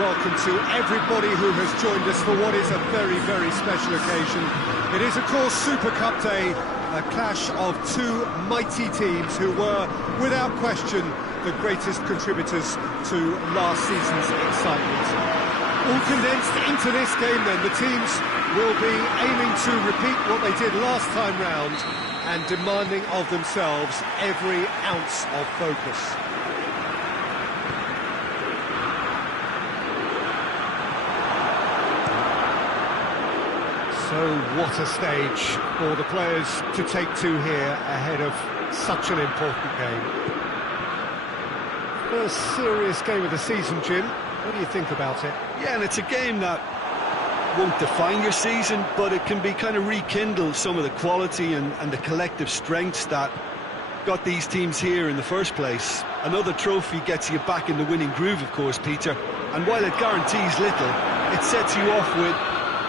welcome to everybody who has joined us for what is a very, very special occasion. It is, of course, Super Cup Day, a clash of two mighty teams who were, without question, the greatest contributors to last season's excitement. All condensed into this game then, the teams will be aiming to repeat what they did last time round and demanding of themselves every ounce of focus. So what a stage for the players to take to here ahead of such an important game. First serious game of the season, Jim. What do you think about it? Yeah, and it's a game that won't define your season, but it can be kind of rekindle some of the quality and the collective strengths that got these teams here in the first place. Another trophy gets you back in the winning groove, of course, Peter, and while it guarantees little, it sets you off with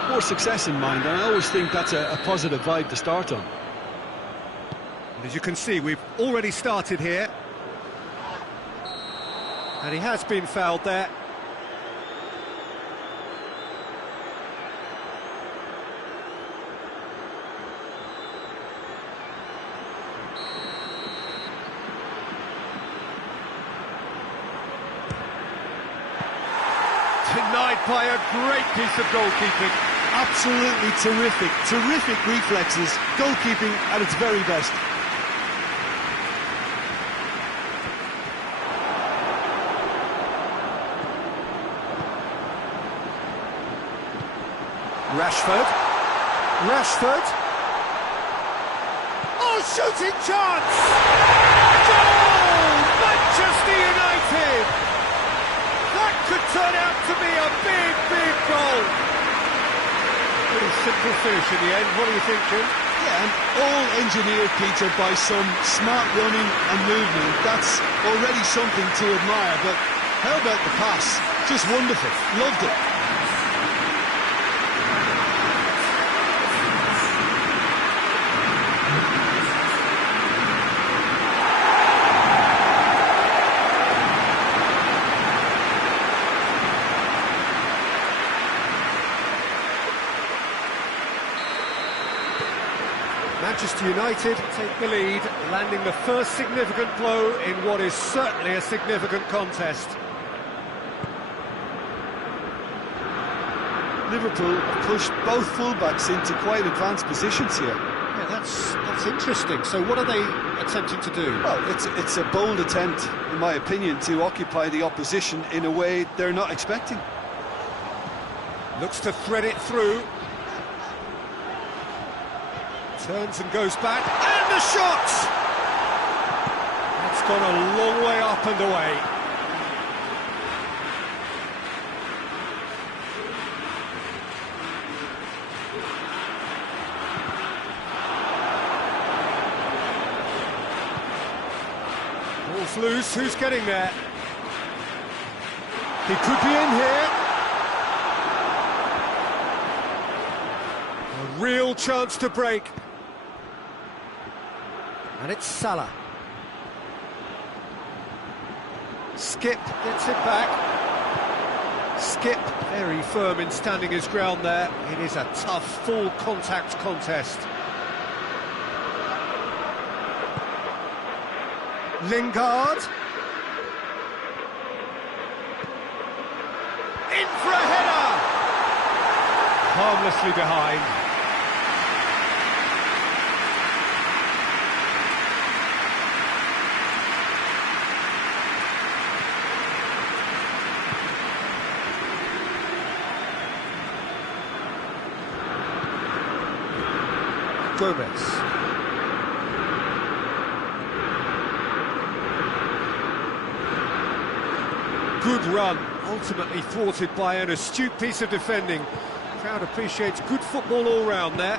more success in mind, and I always think that's a positive vibe to start on. As you can see, we've already started here, and he has been fouled there. Denied by a great piece of goalkeeping. Absolutely terrific reflexes, goalkeeping at its very best. Rashford. Oh, shooting chance! Goal! Manchester United! That could turn out to be a big goal. Pretty simple finish in the end. What do you think, Jim? Yeah, and all engineered, Peter, by some smart running and movement. That's already something to admire, but how about the pass? Just wonderful. Loved it. Manchester United take the lead, landing the first significant blow in what is certainly a significant contest. Liverpool have pushed both fullbacks into quite advanced positions here. Yeah, that's interesting. So what are they attempting to do? Well, it's a bold attempt, in my opinion, to occupy the opposition in a way they're not expecting. Looks to thread it through. Turns and goes back, and the shot! It's gone a long way up and away. Ball's loose, who's getting there? He could be in here. A real chance to break. And it's Salah. Skip gets it back. Skip very firm in standing his ground there. It is a tough, full contact contest. Lingard. In for a header! Harmlessly behind. Gomez. Good run, ultimately thwarted by an astute piece of defending. Crowd appreciates good football all round there.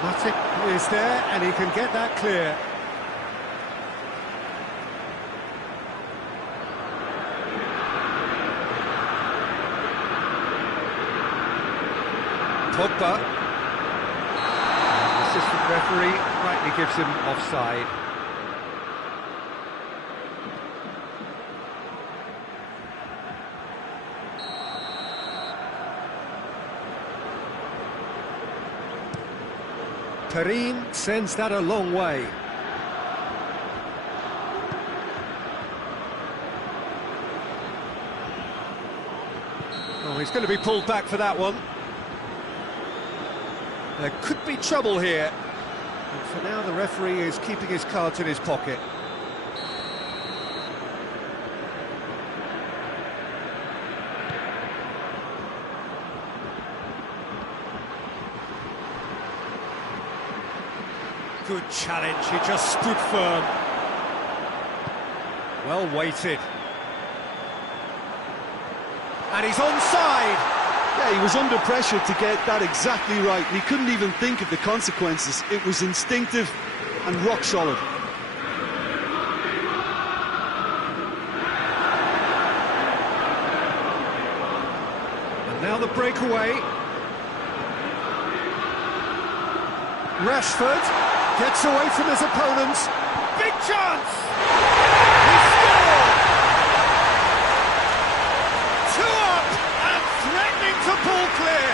Matic is there and he can get that clear. Pogba. The assistant referee rightly gives him offside. Perrin sends that a long way. Oh, he's going to be pulled back for that one. There could be trouble here. But for now, the referee is keeping his cards in his pocket. Good challenge, he just stood firm. Well weighted. And he's onside! Yeah, he was under pressure to get that exactly right. He couldn't even think of the consequences. It was instinctive and rock solid. And now the breakaway. Rashford gets away from his opponents. Big chance! He scored! 2 up and threatening to pull clear.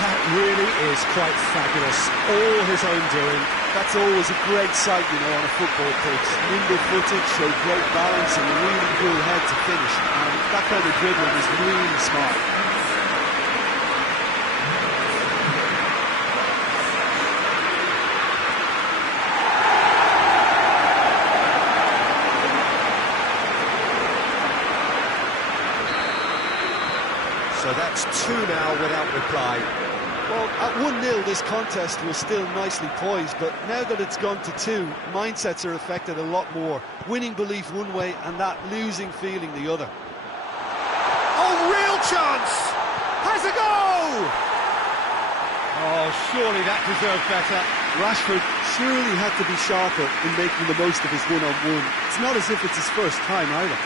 That really is quite fabulous. All his own doing. That's always a great sight, you know, on a football pitch. Nimble footed, showed great balance and a really cool head to finish. And that kind of dribbling is really smart. So that's 2 now without reply. Well, at 1-0 this contest was still nicely poised, but now that it's gone to 2, mindsets are affected a lot more. Winning belief one way and that losing feeling the other. Oh, real chance! Has a go! Oh, surely that deserved better. Rashford surely had to be sharper in making the most of his one-on-one. It's not as if it's his first time either.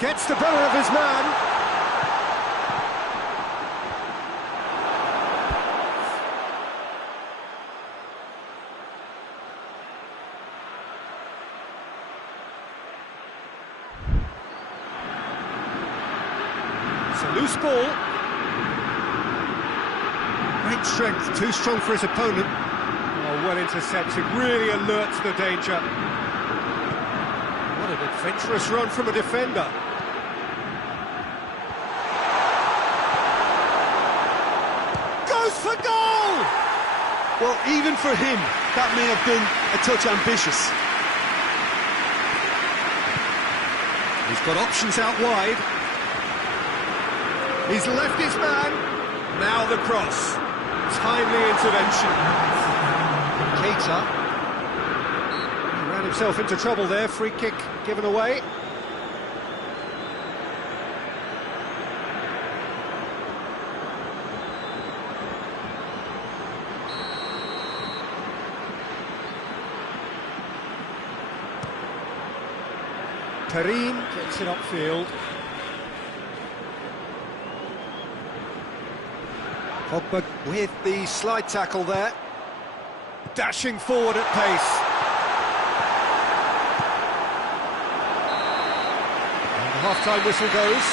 Gets the better of his man. It's a loose ball. Great strength, too strong for his opponent. Oh, well intercepted, really alert to the danger. What an adventurous run from a defender. For goal! Well, even for him, that may have been a touch ambitious. He's got options out wide. He's left his man. Now the cross. Timely intervention. Keita. He ran himself into trouble there. Free kick given away. Perrin gets it upfield. Pogba with the slide tackle there. Dashing forward at pace. And the half-time whistle goes.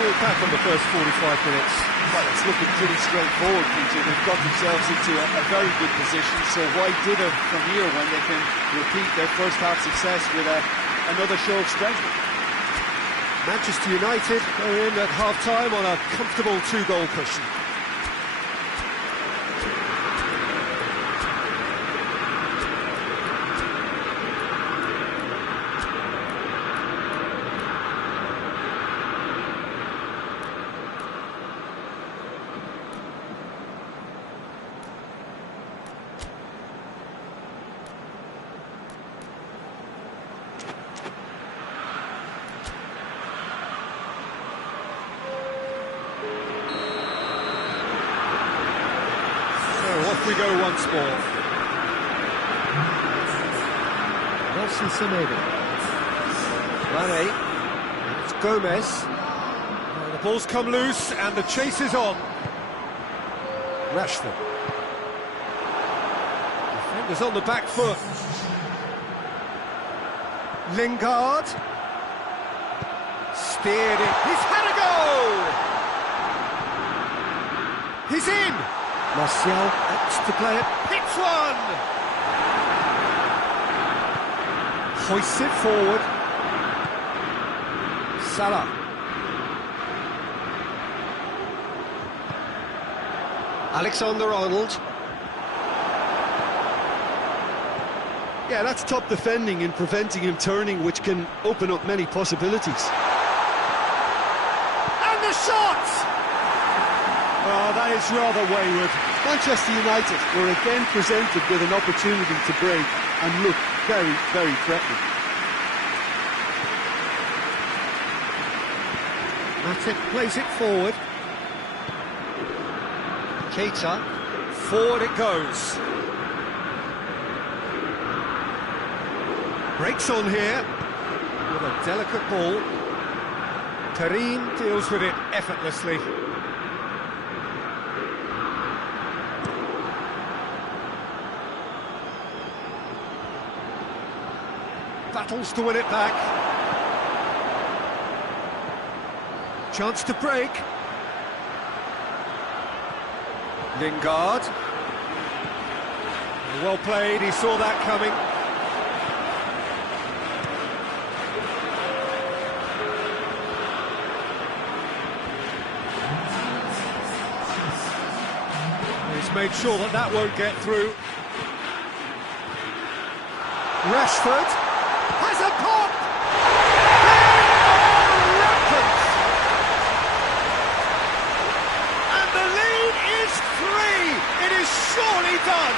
Ball back on the first 45 minutes. Well, it's looking pretty straightforward, PJ. They've got themselves into a very good position, so why dither from here when they can repeat their first half success with another show of strength? Manchester United are in at half-time on a comfortable 2-goal cushion. Off we go once more. Nelson Semedo. Rane. It's Gomez. ball's come loose and the chase is on. Rashford. Defenders on the back foot. Lingard. Steered it. He's had a go! He's in! Martial acts to play it. Hits one! Hoists it forward. Salah. Alexander-Arnold. Yeah, that's top defending and preventing him turning, which can open up many possibilities. And the shot! Oh, that is rather wayward. Manchester United were again presented with an opportunity to break and look very, very threatening. Matip plays it forward. Keita. Forward it goes. Breaks on here with a delicate ball. Karim deals with it effortlessly. Battles to win it back. Chance to break. Lingard. Well played, he saw that coming. He's made sure that that won't get through. Rashford has a pop! Surely done!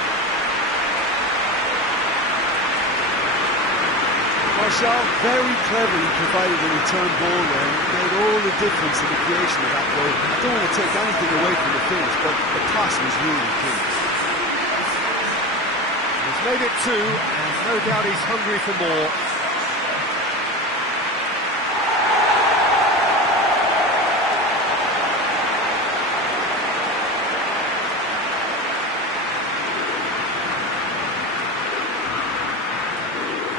Martial very cleverly provided a return ball there and made all the difference in the creation of that goal. I don't want to take anything away from the finish, but the pass was really key. He's made it two, and no doubt he's hungry for more.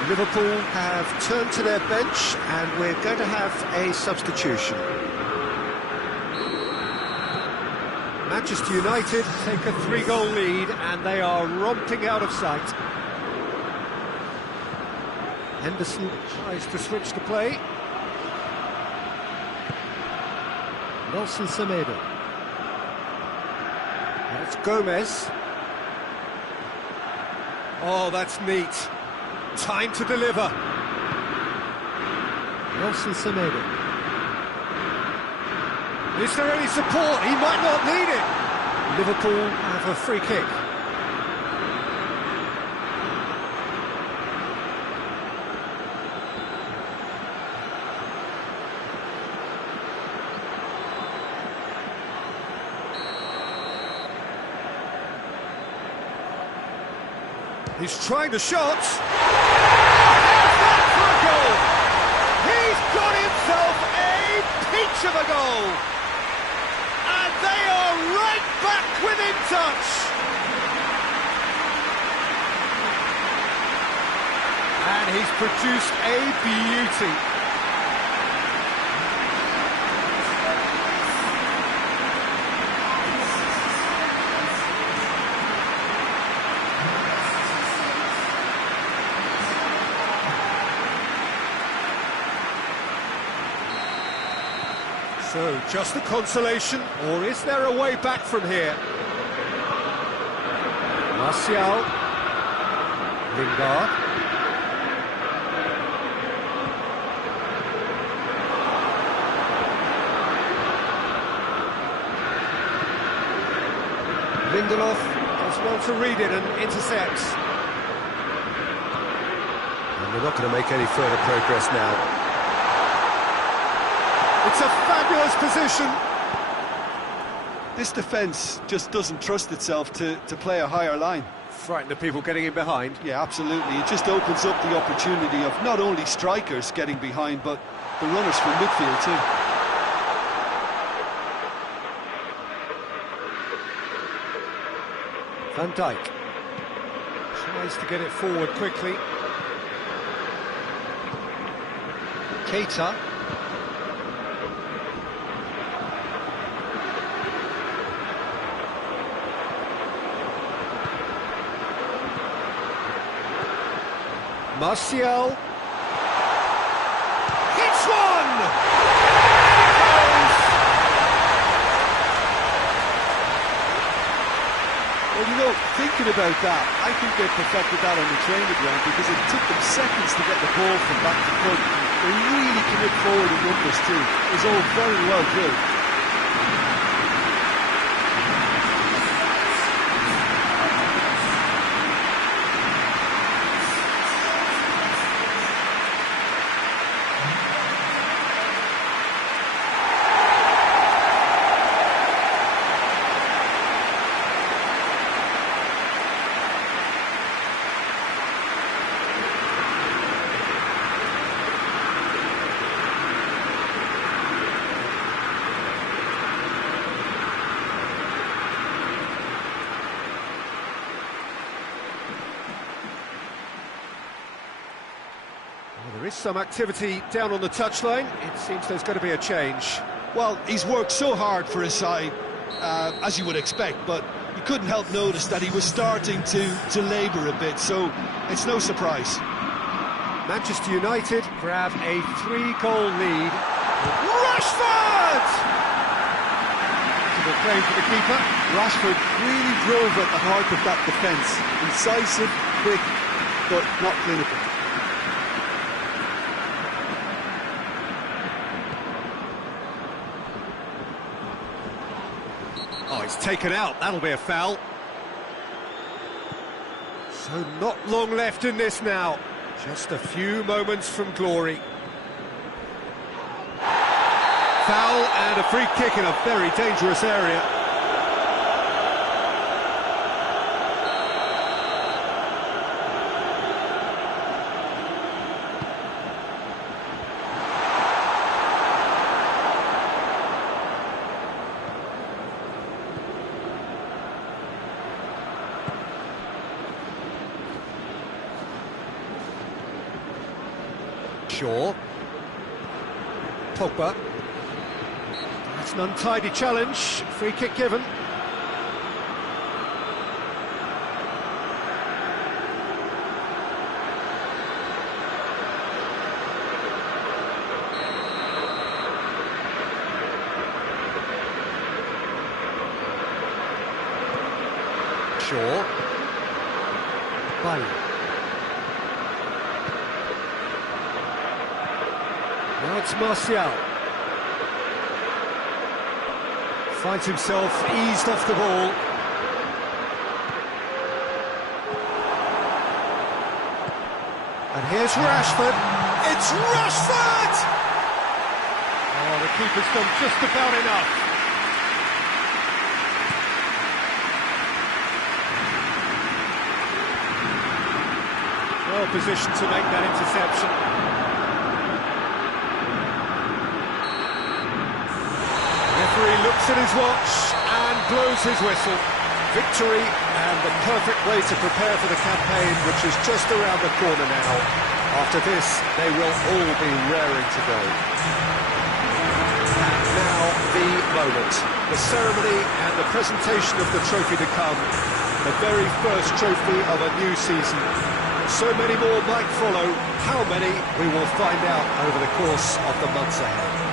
Liverpool have turned to their bench and we're going to have a substitution. Manchester United take a 3-goal lead and they are romping out of sight. Henderson tries to switch the play. Nelson Semedo. And it's Gomez. Oh, that's neat. Time to deliver. Nelson Semedo. Is there any support? He might not need it. Liverpool have a free kick. He's trying the shot. For a goal. He's got himself a peach of a goal. And they are right back within touch. And he's produced a beauty. So, just a consolation, or is there a way back from here? Martial. Lingard. Lindelof does well to read it and intercepts. And they're not going to make any further progress now. It's a fabulous position. This defence just doesn't trust itself to play a higher line. Frighten the people getting in behind. Yeah, absolutely. It just opens up the opportunity of not only strikers getting behind, but the runners from midfield too. Van Dijk tries to get it forward quickly. Keita. Martial. Hits one! Well, you know, thinking about that, I think they perfected that on the training ground because it took them seconds to get the ball from back to front. They really commit forward in numbers too. It was all very well drilled. There is some activity down on the touchline. It seems there's going to be a change. Well, he's worked so hard for his side, as you would expect, but you couldn't help notice that he was starting to labour a bit, so it's no surprise. Manchester United grab a 3-goal lead. Rashford! Good claim for the keeper. Rashford really drove at the heart of that defence. Incisive, quick, but not clinical. Oh, it's taken out. That'll be a foul. So not long left in this now. Just a few moments from glory. Foul and a free kick in a very dangerous area. Shaw. Pogba. That's an untidy challenge. Free kick given. Shaw. Bailly. Now it's Martial. Finds himself eased off the ball. And here's Rashford. It's Rashford! Oh, the keeper's done just about enough. Well positioned to make that interception. Referee looks at his watch and blows his whistle. Victory and the perfect way to prepare for the campaign, which is just around the corner now. After this, they will all be raring to go. And now the moment. The ceremony and the presentation of the trophy to come. The very first trophy of a new season. So many more might follow. How many, we will find out over the course of the months ahead.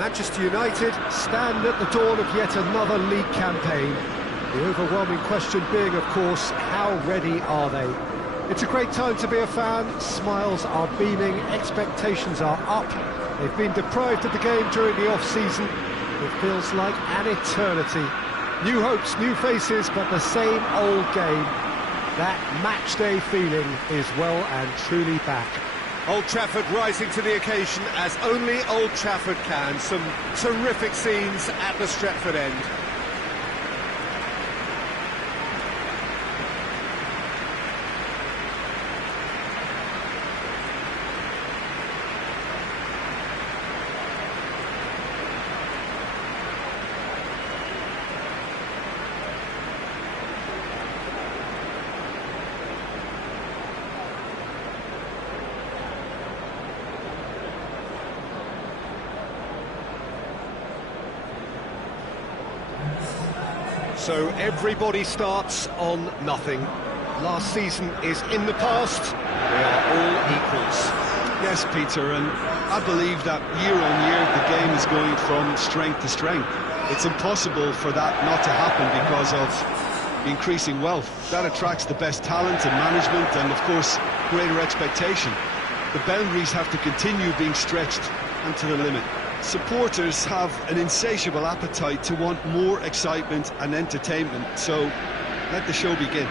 Manchester United stand at the dawn of yet another league campaign. The overwhelming question being, of course, how ready are they? It's a great time to be a fan. Smiles are beaming, expectations are up. They've been deprived of the game during the off-season. It feels like an eternity. New hopes, new faces, but the same old game. That match-day feeling is well and truly back. Old Trafford rising to the occasion as only Old Trafford can. Some terrific scenes at the Stretford end. So everybody starts on nothing. Last season is in the past. They are all equals. Yes, Peter, and I believe that year on year the game is going from strength to strength. It's impossible for that not to happen because of increasing wealth. That attracts the best talent and management and, of course, greater expectation. The boundaries have to continue being stretched and to the limit. Supporters have an insatiable appetite to want more excitement and entertainment, so let the show begin.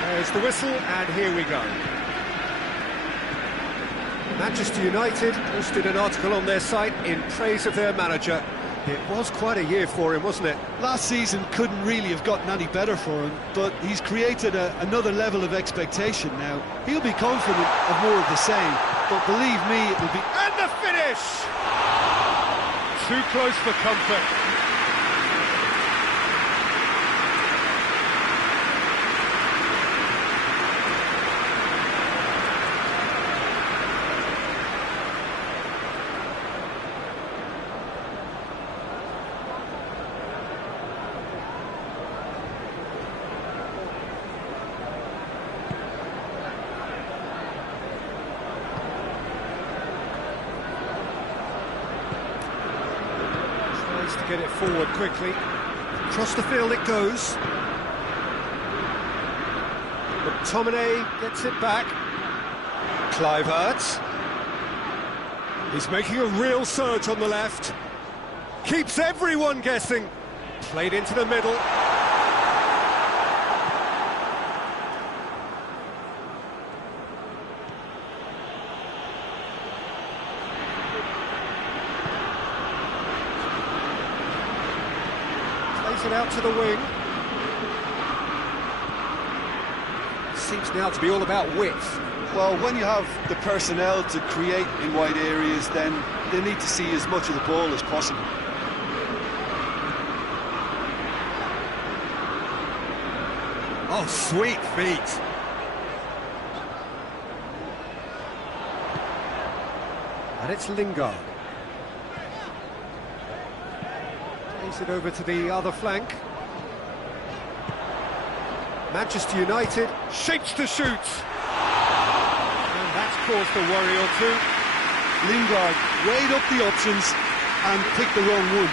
There's the whistle, and here we go. Manchester United posted an article on their site in praise of their manager. It was quite a year for him, wasn't it? Last season couldn't really have gotten any better for him, but he's created another level of expectation now. He'll be confident of more of the same, but believe me, it will be... And the finish! Too close for comfort. To get it forward quickly. Across the field it goes. McTominay gets it back. Kluivert. He's making a real surge on the left. Keeps everyone guessing. Played into the middle. It out to the wing. Seems now to be all about width. Well, when you have the personnel to create in wide areas, then they need to see as much of the ball as possible. Oh, sweet feet. And it's Lingard. It over to the other flank. Manchester United shapes to shoot. And that's caused a worry or two. Lingard weighed up the options and picked the wrong one.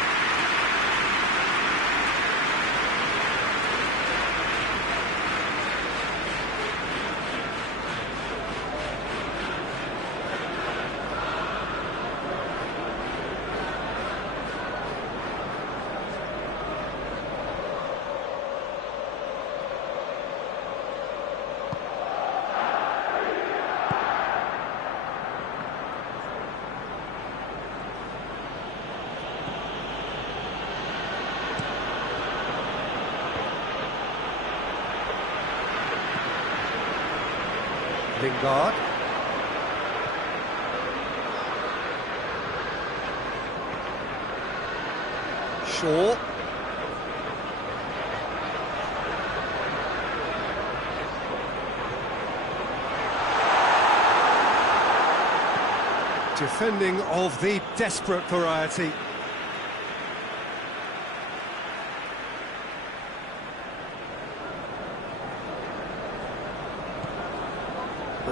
Lingard. Shaw. Defending of the desperate variety.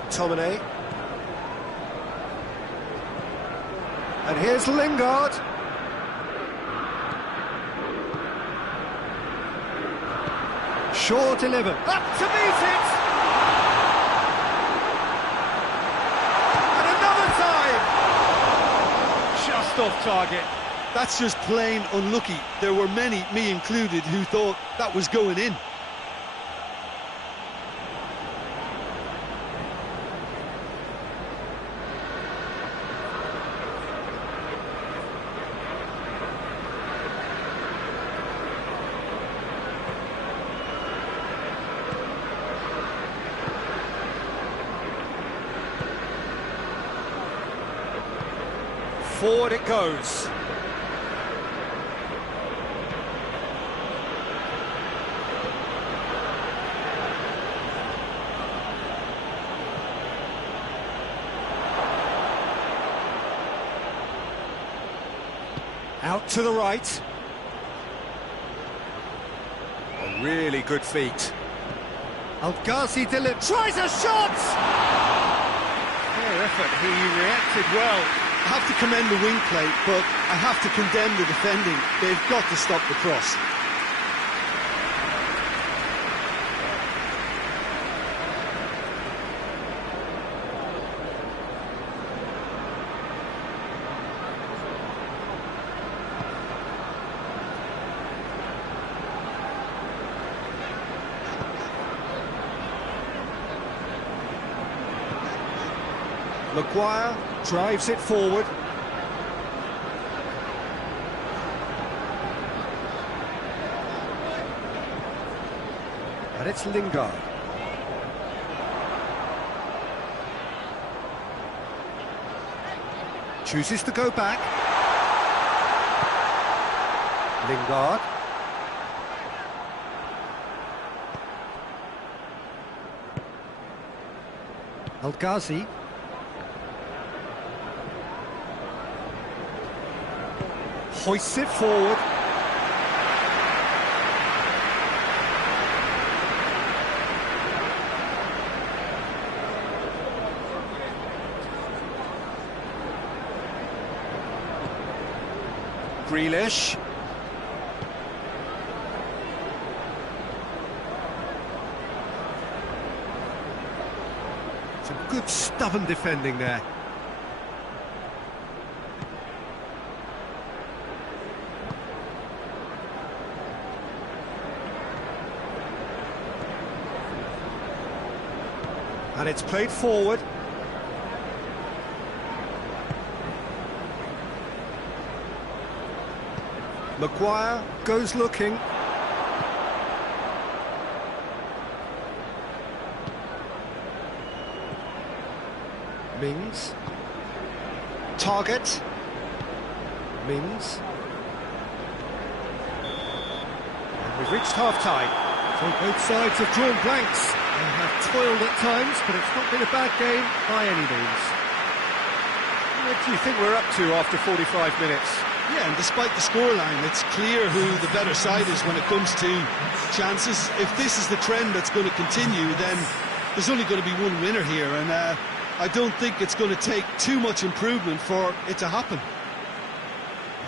McTominay. And here's Lingard. Shaw delivered. Up to meet it! And another time! Just off target. That's just plain unlucky. There were many, me included, who thought that was going in. Forward it goes. Out to the right. A really good feat. El Ghazi tries a shot! Fair effort, he reacted well. I have to commend the wing play, but I have to condemn the defending. They've got to stop the cross. Maguire drives it forward. And it's Lingard. Chooses to go back. Lingard. El Ghazi. Hoists it forward. Grealish. Some good stubborn defending there. And it's played forward. Maguire goes looking. Mings. Target. Mings. And we've reached half-time. So both sides have drawn blanks. They have toiled at times, but it's not been a bad game by any means. What do you think we're up to after 45 minutes? Yeah, and despite the scoreline, it's clear who the better side is when it comes to chances. If this is the trend that's going to continue, then there's only going to be one winner here, and I don't think it's going to take too much improvement for it to happen.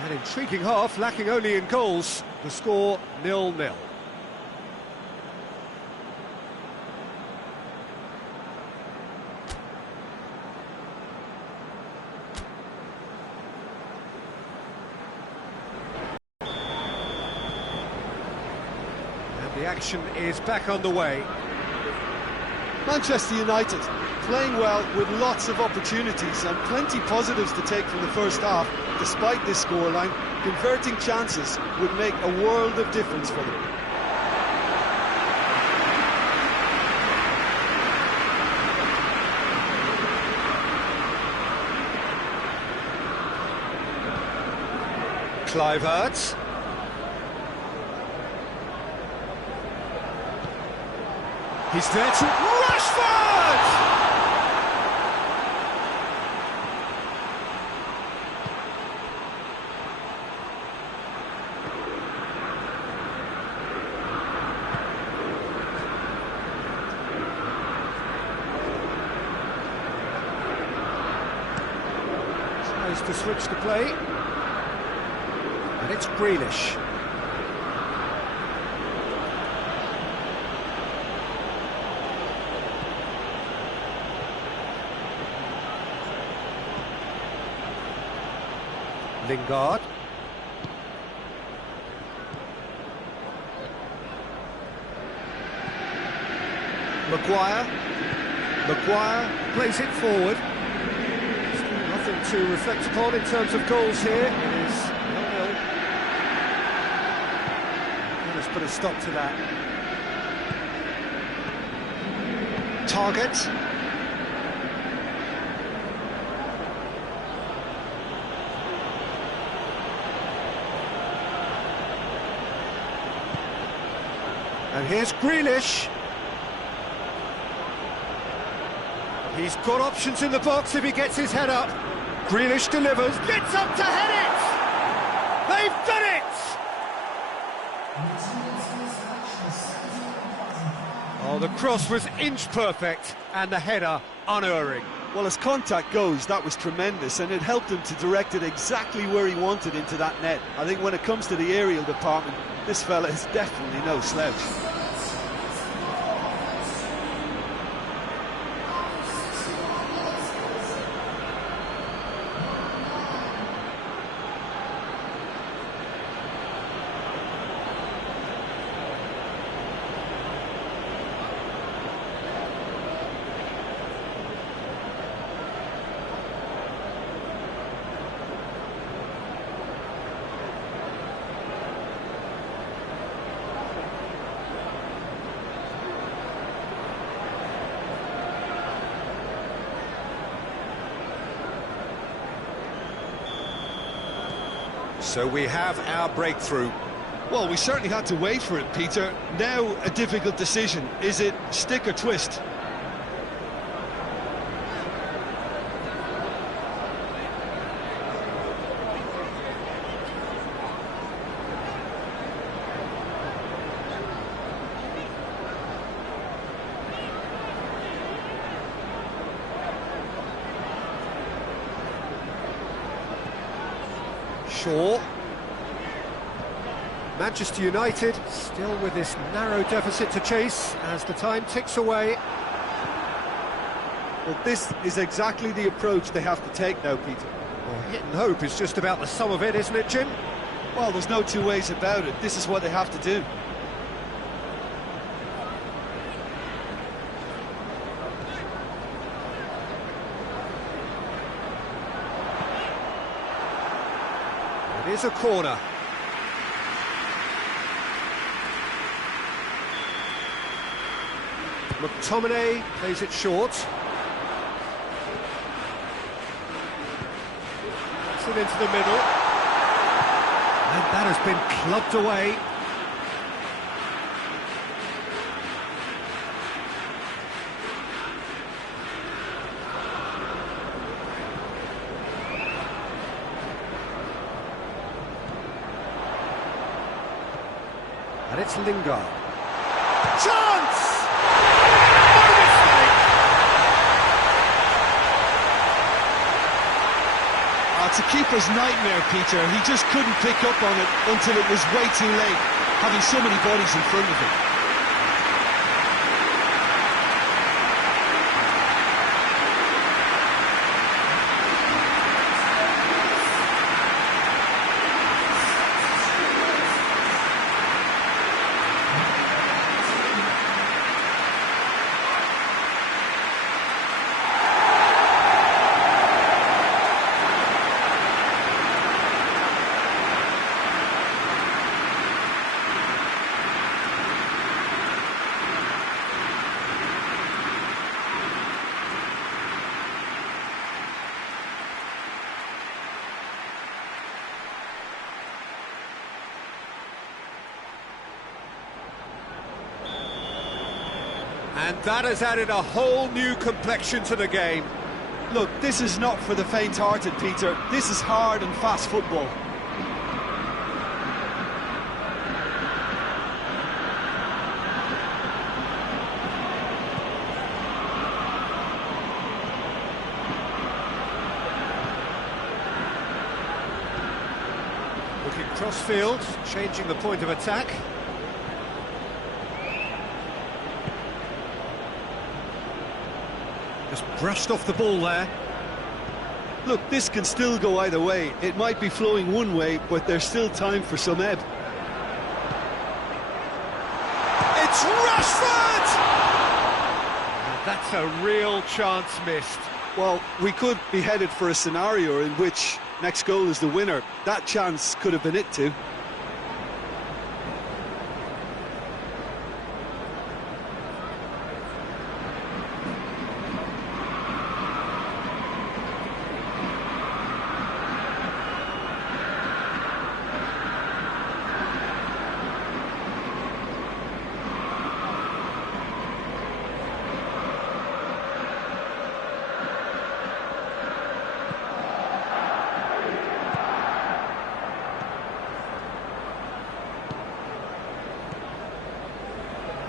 An intriguing half, lacking only in goals. The score 0-0. The action is back underway. Manchester United playing well with lots of opportunities and plenty positives to take from the first half. Despite this scoreline, converting chances would make a world of difference for them. Kluivert. He's there to Rashford! to switch the play. And it's Grealish. Lingard. Maguire plays it forward. Still nothing to reflect upon in terms of goals here. It is 0-0. Let's put a stop to that. Target. And here's Grealish. He's got options in the box if he gets his head up. Grealish delivers, gets up to head it! They've done it! Oh, the cross was inch perfect and the header unerring. Well, as contact goes, that was tremendous, and it helped him to direct it exactly where he wanted into that net. I think when it comes to the aerial department, this fella is definitely no slouch. So we have our breakthrough. Well, we certainly had to wait for it, Peter. Now a difficult decision. Is it stick or twist? Shaw. Manchester United still with this narrow deficit to chase as the time ticks away. Well, this is exactly the approach they have to take now, Peter. Well, hit and hope is just about the sum of it, isn't it, Jim? Well, there's no two ways about it. This is what they have to do. It is a corner. McTominay plays it short. It's it into the middle. And that has been clubbed away. And it's Lingard. Chance! No mistake! It's a keeper's nightmare, Peter. He just couldn't pick up on it until it was way too late, having so many bodies in front of him. And that has added a whole new complexion to the game. Look, this is not for the faint-hearted, Peter. This is hard and fast football. Crossfield, changing the point of attack. Just brushed off the ball there. Look, this can still go either way. It might be flowing one way, but there's still time for some ebb. It's Rashford! That's a real chance missed. Well, we could be headed for a scenario in which next goal is the winner. That chance could have been it too.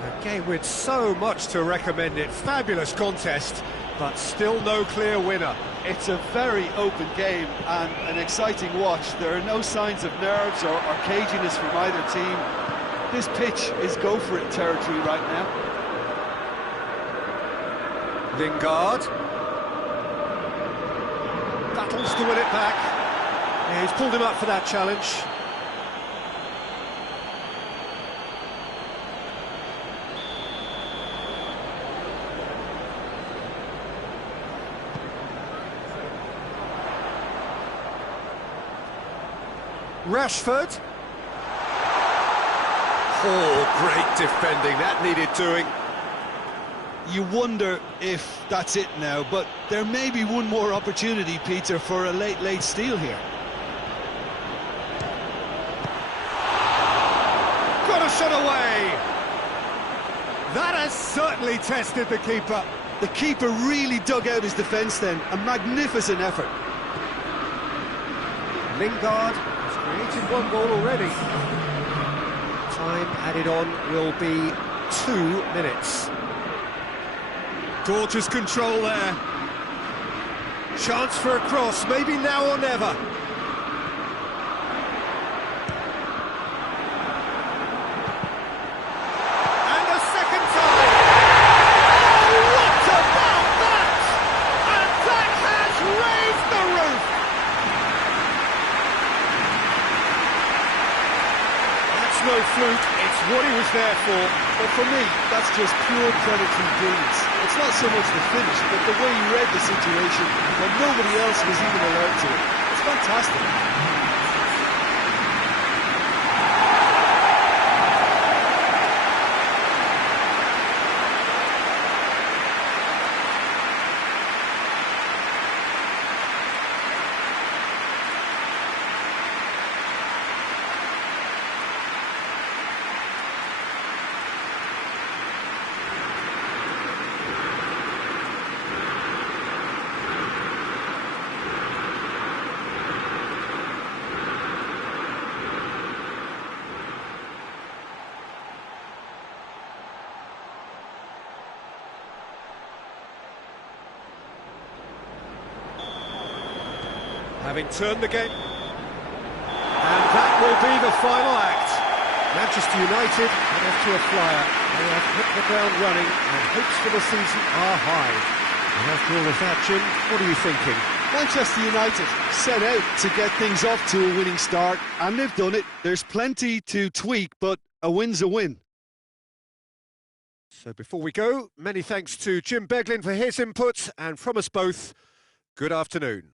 A game with so much to recommend it. Fabulous contest, but still no clear winner. It's a very open game and an exciting watch. There are no signs of nerves or caginess from either team. This pitch is go-for-it territory right now. Lingard. Battles to win it back. Yeah, he's pulled him up for that challenge. Rashford. Oh, great defending, that needed doing. You wonder if that's it now, but there may be one more opportunity, Peter, for a late steal here. Got a shot away. That has certainly tested the keeper. The keeper really dug out his defence then, a magnificent effort. Lingard has created one goal already. Time added on will be 2 minutes. Gorgeous control there. Chance for a cross, maybe now or never. And a second time. Oh, what about that? And that has raised the roof. That's no fluke, it's what he was there for. But for me, that's just pure predatory brilliance. It's not so much the finish, but the way he read the situation when nobody else was even alert to it. It's fantastic. Having turned the game. And that will be the final act. Manchester United are off to a flyer. They have hit the ground running and hopes for the season are high. And after all of that, Jim, what are you thinking? Manchester United set out to get things off to a winning start, and they've done it. There's plenty to tweak, but a win's a win. So before we go, many thanks to Jim Beglin for his input, and from us both, good afternoon.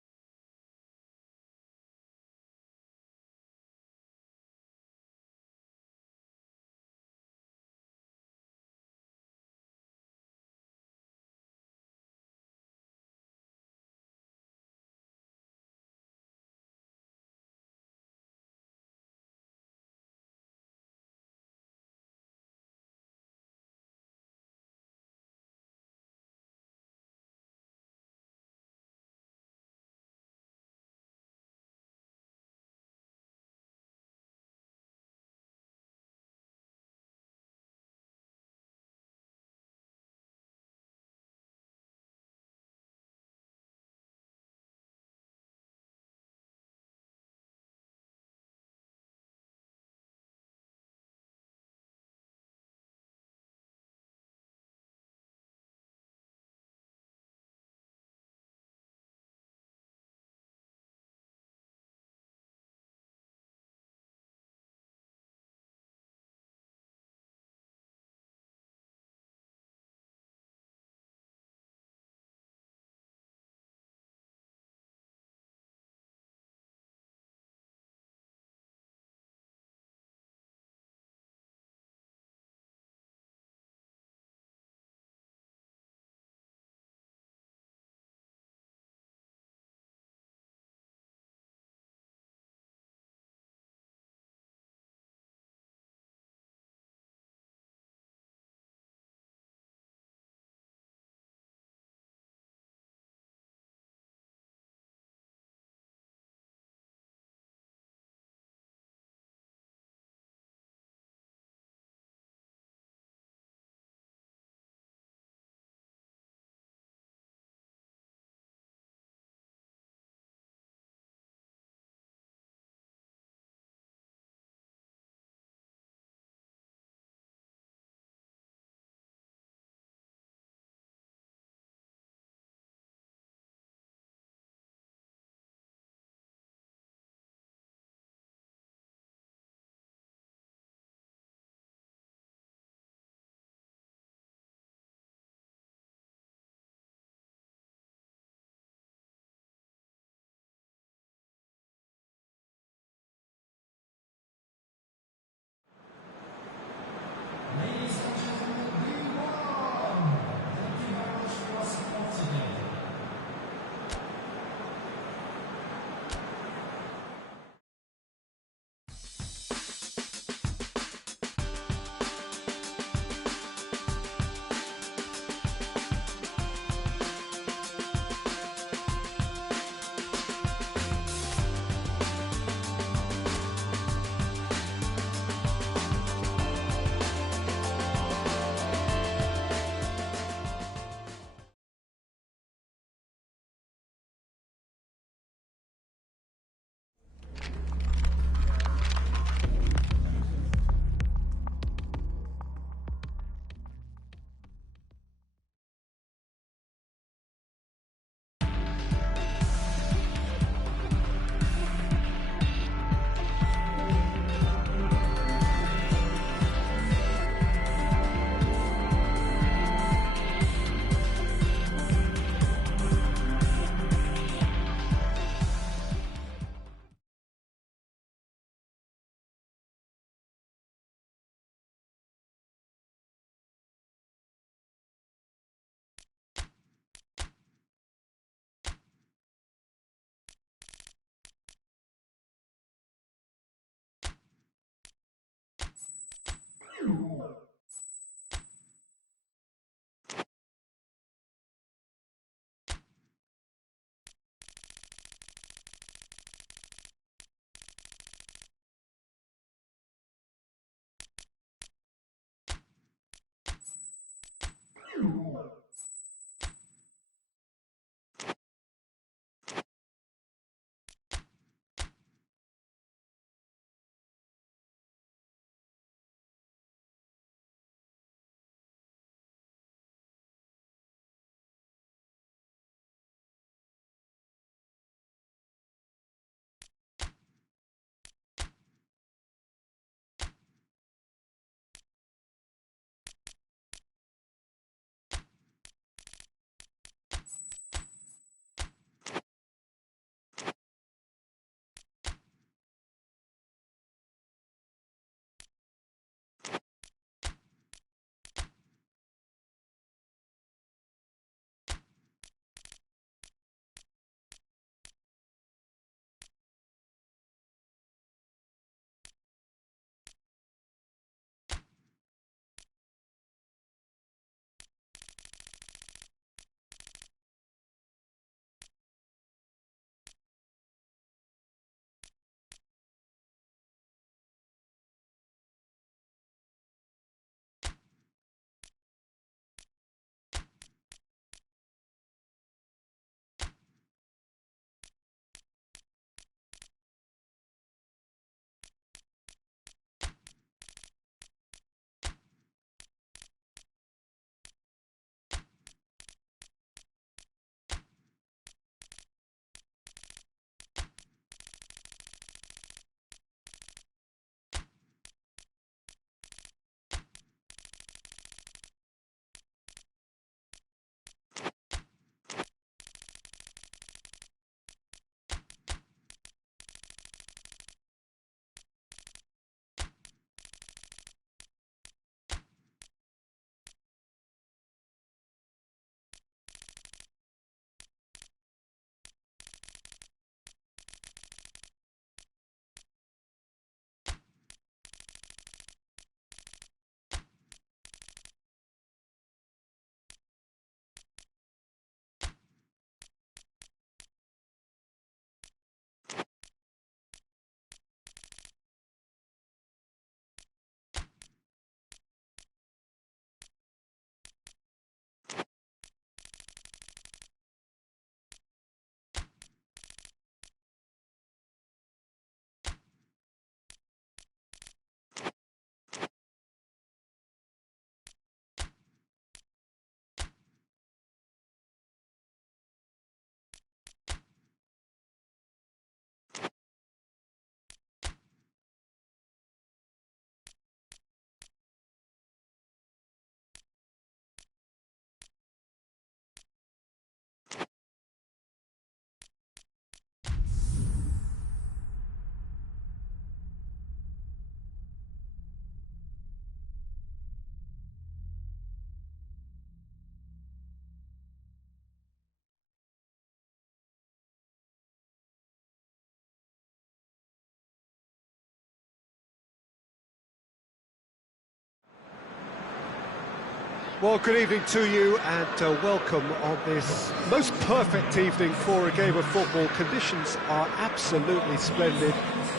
Well, good evening to you and welcome on this most perfect evening for a game of football. Conditions are absolutely splendid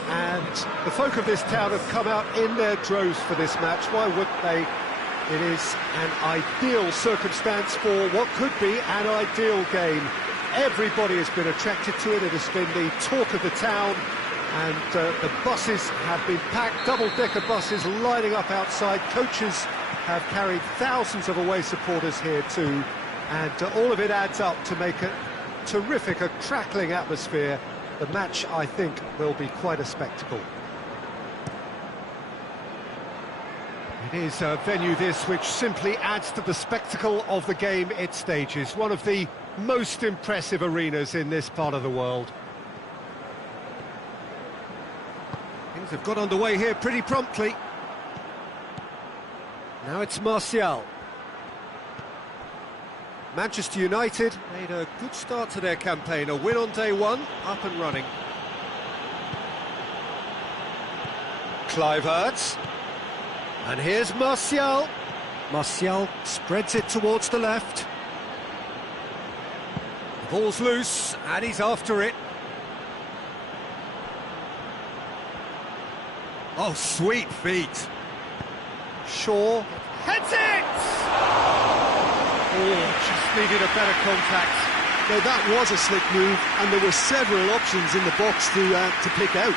and the folk of this town have come out in their droves for this match. Why wouldn't they? It is an ideal circumstance for what could be an ideal game. Everybody has been attracted to it. It has been the talk of the town, and the buses have been packed, double-decker buses lining up outside. Coaches have carried thousands of away supporters here too, and all of it adds up to make a terrific, a crackling atmosphere. The match, I think, will be quite a spectacle. It is a venue this which simply adds to the spectacle of the game it stages. One of the most impressive arenas in this part of the world. Things have got underway here pretty promptly. Now it's Martial. Manchester United made a good start to their campaign. A win on day one, up and running. Kluivert. And here's Martial. Martial spreads it towards the left. The ball's loose, and he's after it. Oh, sweet feet. Shaw heads it! Oh, just needed a better contact. Now that was a slick move, and there were several options in the box to pick out.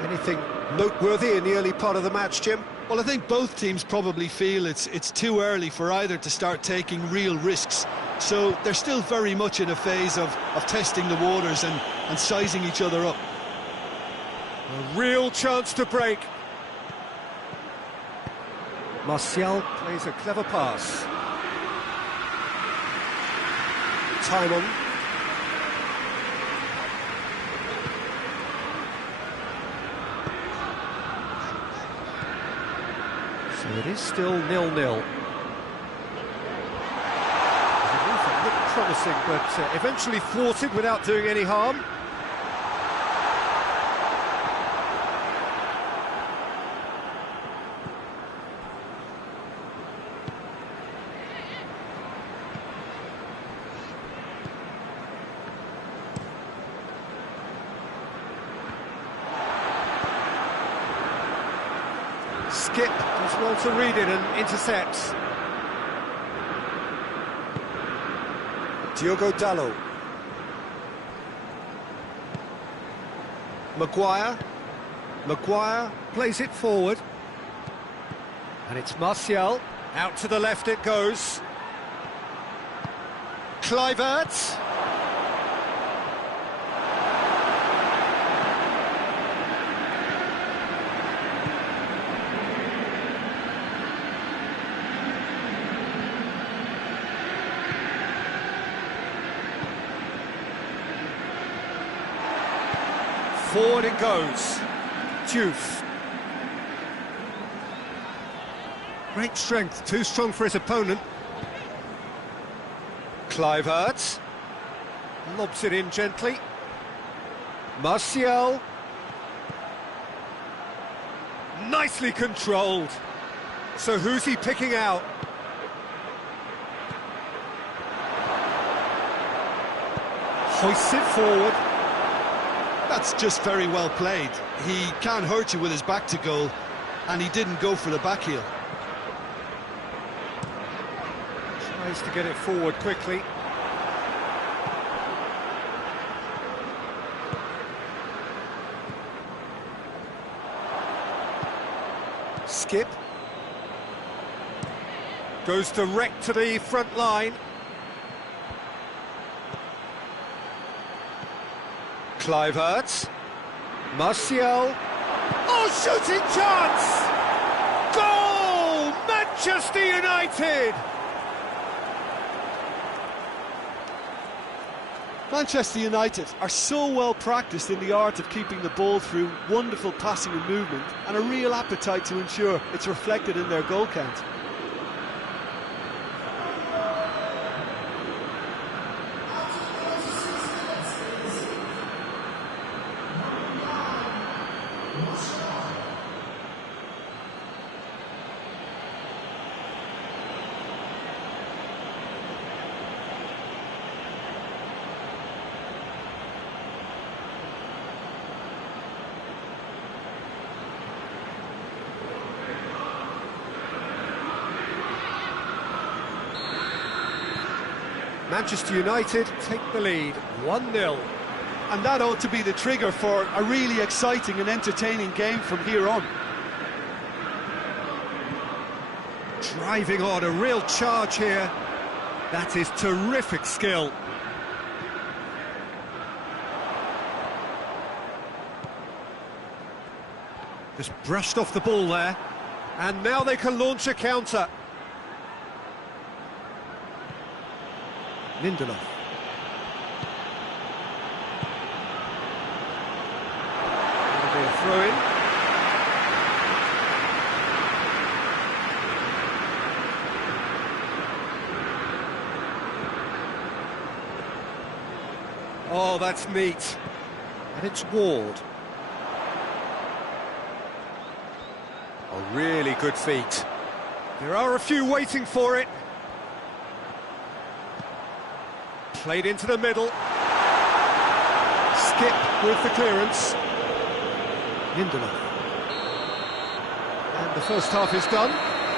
Anything noteworthy in the early part of the match, Jim? Well, I think both teams probably feel it's too early for either to start taking real risks. So they're still very much in a phase of testing the waters and sizing each other up. A real chance to break. Martial plays a clever pass. Timon. So it is still 0-0. The move looked promising, but eventually thwarted without doing any harm. Skip does well to read it and intercepts. Diogo Dalot. Maguire plays it forward. And it's Martial. Out to the left it goes. Kluivert. Forward it goes. Diouf. Great strength, too strong for his opponent. Kluivert. Lobs it in gently. Martial. Nicely controlled. So who's he picking out? Hoists it forward. That's just very well played. He can't hurt you with his back to goal, and he didn't go for the back heel. Tries to get it forward quickly. Skip. Goes direct to the front line. Kluivert. Martial. Oh, shooting chance! Goal! Manchester United! Manchester United are so well practiced in the art of keeping the ball through wonderful passing and movement, and a real appetite to ensure it's reflected in their goal count. Manchester United take the lead, 1-0. And that ought to be the trigger for a really exciting and entertaining game from here on. Driving on, a real charge here. That is terrific skill. Just brushed off the ball there. And now they can launch a counter. Lindelof. That'll be a throw-in. Oh, that's neat. And it's Ward. Oh, really good feet. There are a few waiting for it. Played into the middle. Skip with the clearance. Lindelof. And the first half is done.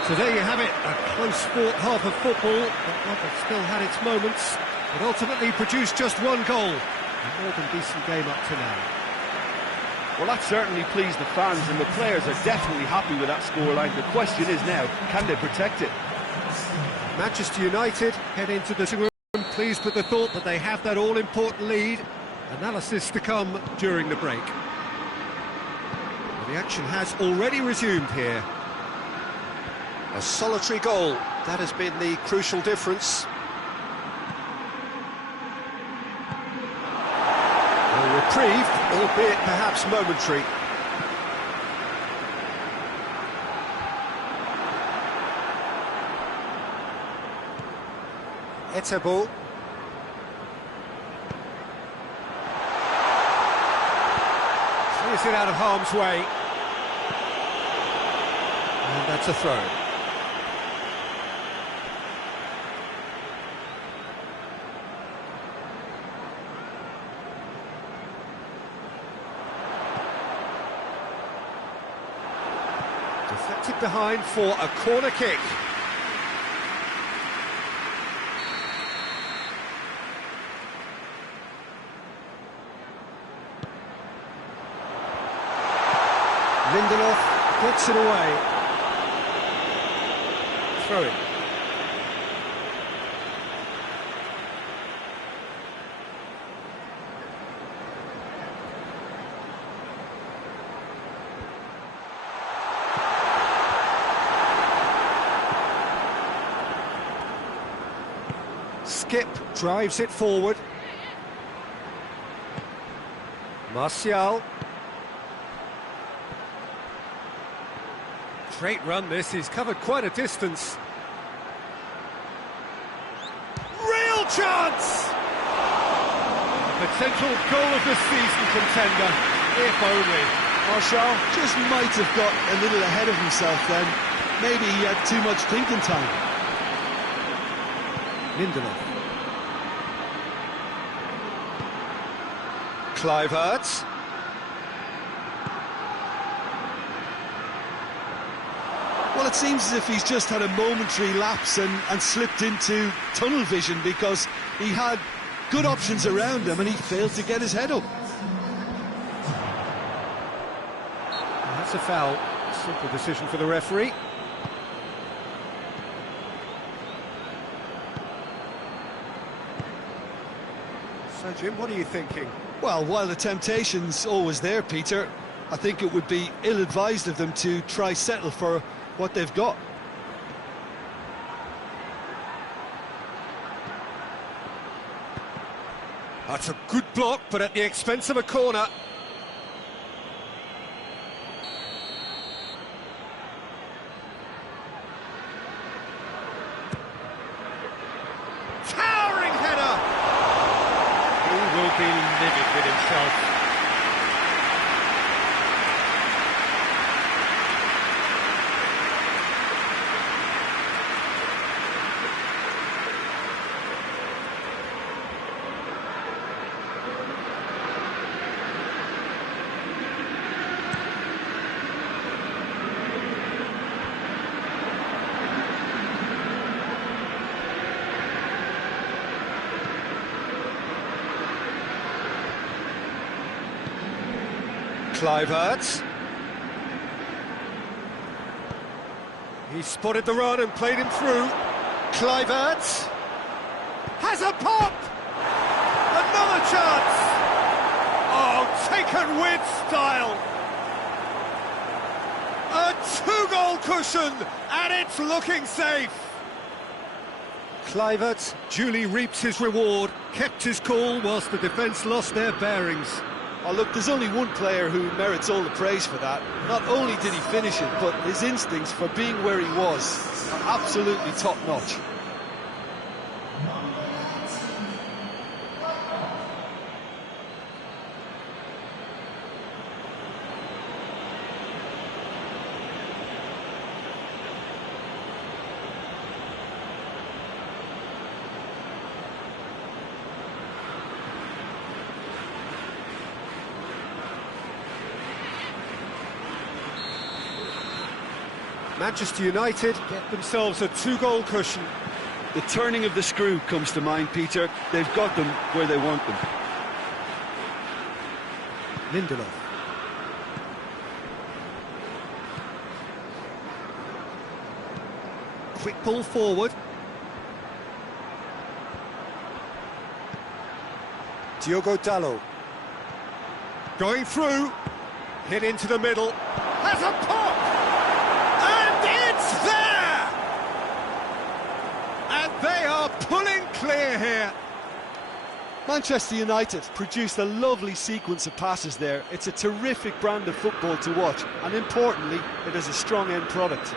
So there you have it, a close-fought half of football, but one that still had its moments. It ultimately produced just one goal. A more than decent game up to now. Well, that certainly pleased the fans, and the players are definitely happy with that scoreline. The question is now, can they protect it? Manchester United head into the room pleased with the thought that they have that all-important lead. Analysis to come during the break. Well, the action has already resumed here. A solitary goal, that has been the crucial difference. Reprieved, albeit perhaps momentary. Etebo. Clears it out of harm's way. And that's a throw. Deflected behind for a corner kick. Lindelof gets it away. Throw it. Skip drives it forward. Martial. Great run this, he's covered quite a distance. Real chance! A potential goal of the season contender, if only. Martial just might have got a little ahead of himself then. Maybe he had too much thinking time. Lindelof. Kluivert. Well, it seems as if he's just had a momentary lapse and slipped into tunnel vision, because he had good options around him and he failed to get his head up. And that's a foul. Simple decision for the referee. So, Jim, what are you thinking? Well, while the temptation's always there, Peter, I think it would be ill-advised of them to try settle for what they've got. That's a good block, but at the expense of a corner. Towering header! He will be livid with himself. Kluivert. He spotted the run and played him through. Kluivert has a pop! Another chance! Oh, taken with style! A Two-goal cushion, and it's looking safe. Kluivert duly reaps his reward, kept his cool whilst the defence lost their bearings. Oh look, there's only one player who merits all the praise for that. Not only did he finish it, but his instincts for being where he was are absolutely top-notch. Manchester United get themselves a two-goal cushion. The turning of the screw comes to mind, Peter. They've got them where they want them. Lindelof. Quick pull forward. Diogo Dalot. Going through. Hit into the middle. Has a pop! And it's there! And they are pulling clear here. Manchester United produced a lovely sequence of passes there. It's a terrific brand of football to watch, and importantly, it is a strong end product.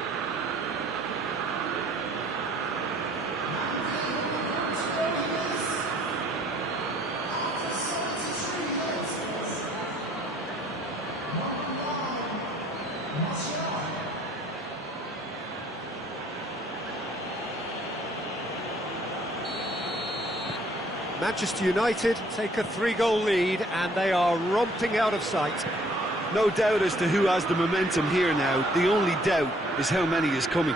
Manchester United take a three-goal lead and they are romping out of sight. No doubt as to who has the momentum here now. The only doubt is how many is coming.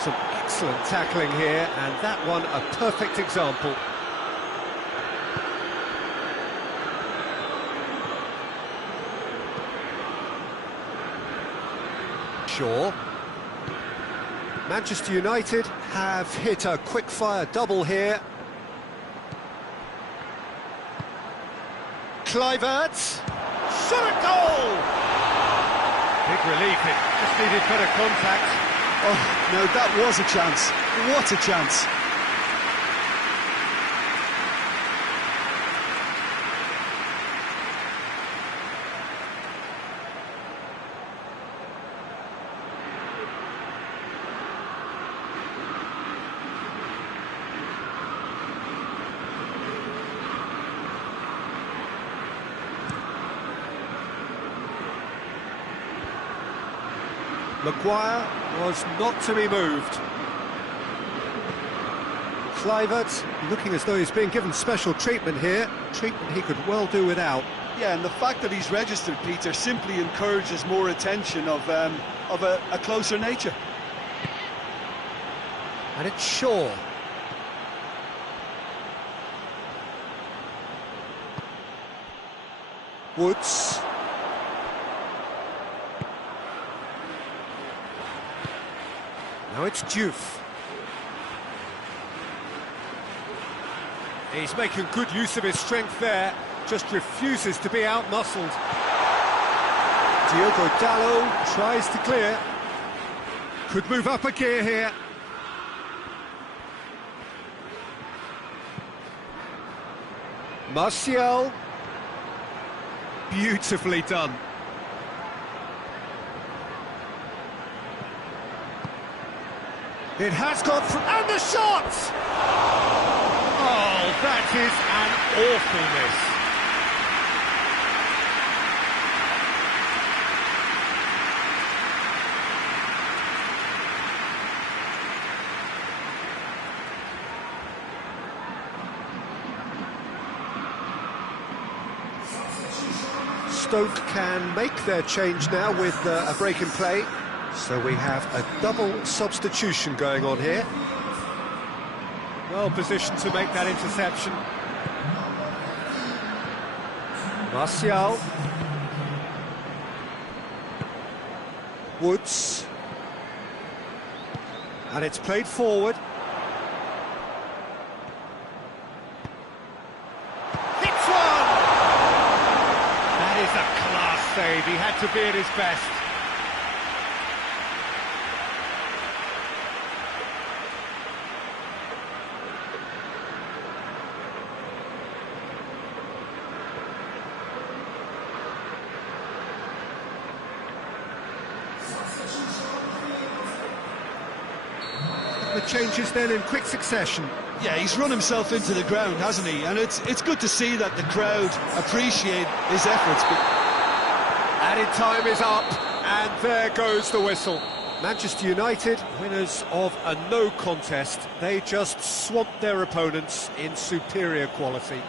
Some excellent tackling here, and that one a perfect example. Shaw. Manchester United have hit a quick-fire double here. Kluivert. Shot a goal! Big relief, it just needed better contact. Oh, no, that was a chance. What a chance. Maguire was not to be moved. Kluivert looking as though he's being given special treatment here, treatment he could well do without. Yeah, and the fact that he's registered, Peter, simply encourages more attention of a closer nature. And it's Shaw. Woods. Now it's Diouf. He's making good use of his strength there, just refuses to be out-muscled. Diogo Dalot tries to clear. Could move up a gear here. Martial. Beautifully done. It has gone through, and the shot! Oh, that is an awfulness. Stoke can make their change now with a break in play. So we have a double substitution going on here. Well positioned to make that interception. Martial. Woods. And it's played forward. Hits one! That is a class save. He had to be at his best. The changes then in quick succession. Yeah, he's run himself into the ground, hasn't he? And it's good to see that the crowd appreciate his efforts. Added time is up, and there goes the whistle. Manchester United, winners of a no contest. They just swamped their opponents in superior quality.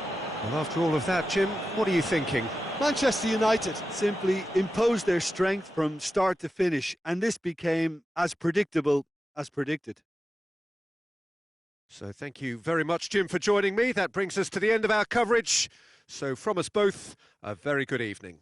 Well, after all of that, Jim, what are you thinking? Manchester United simply imposed their strength from start to finish, and this became as predictable as predicted. So thank you very much, Jim, for joining me. That brings us to the end of our coverage. So from us both, a very good evening.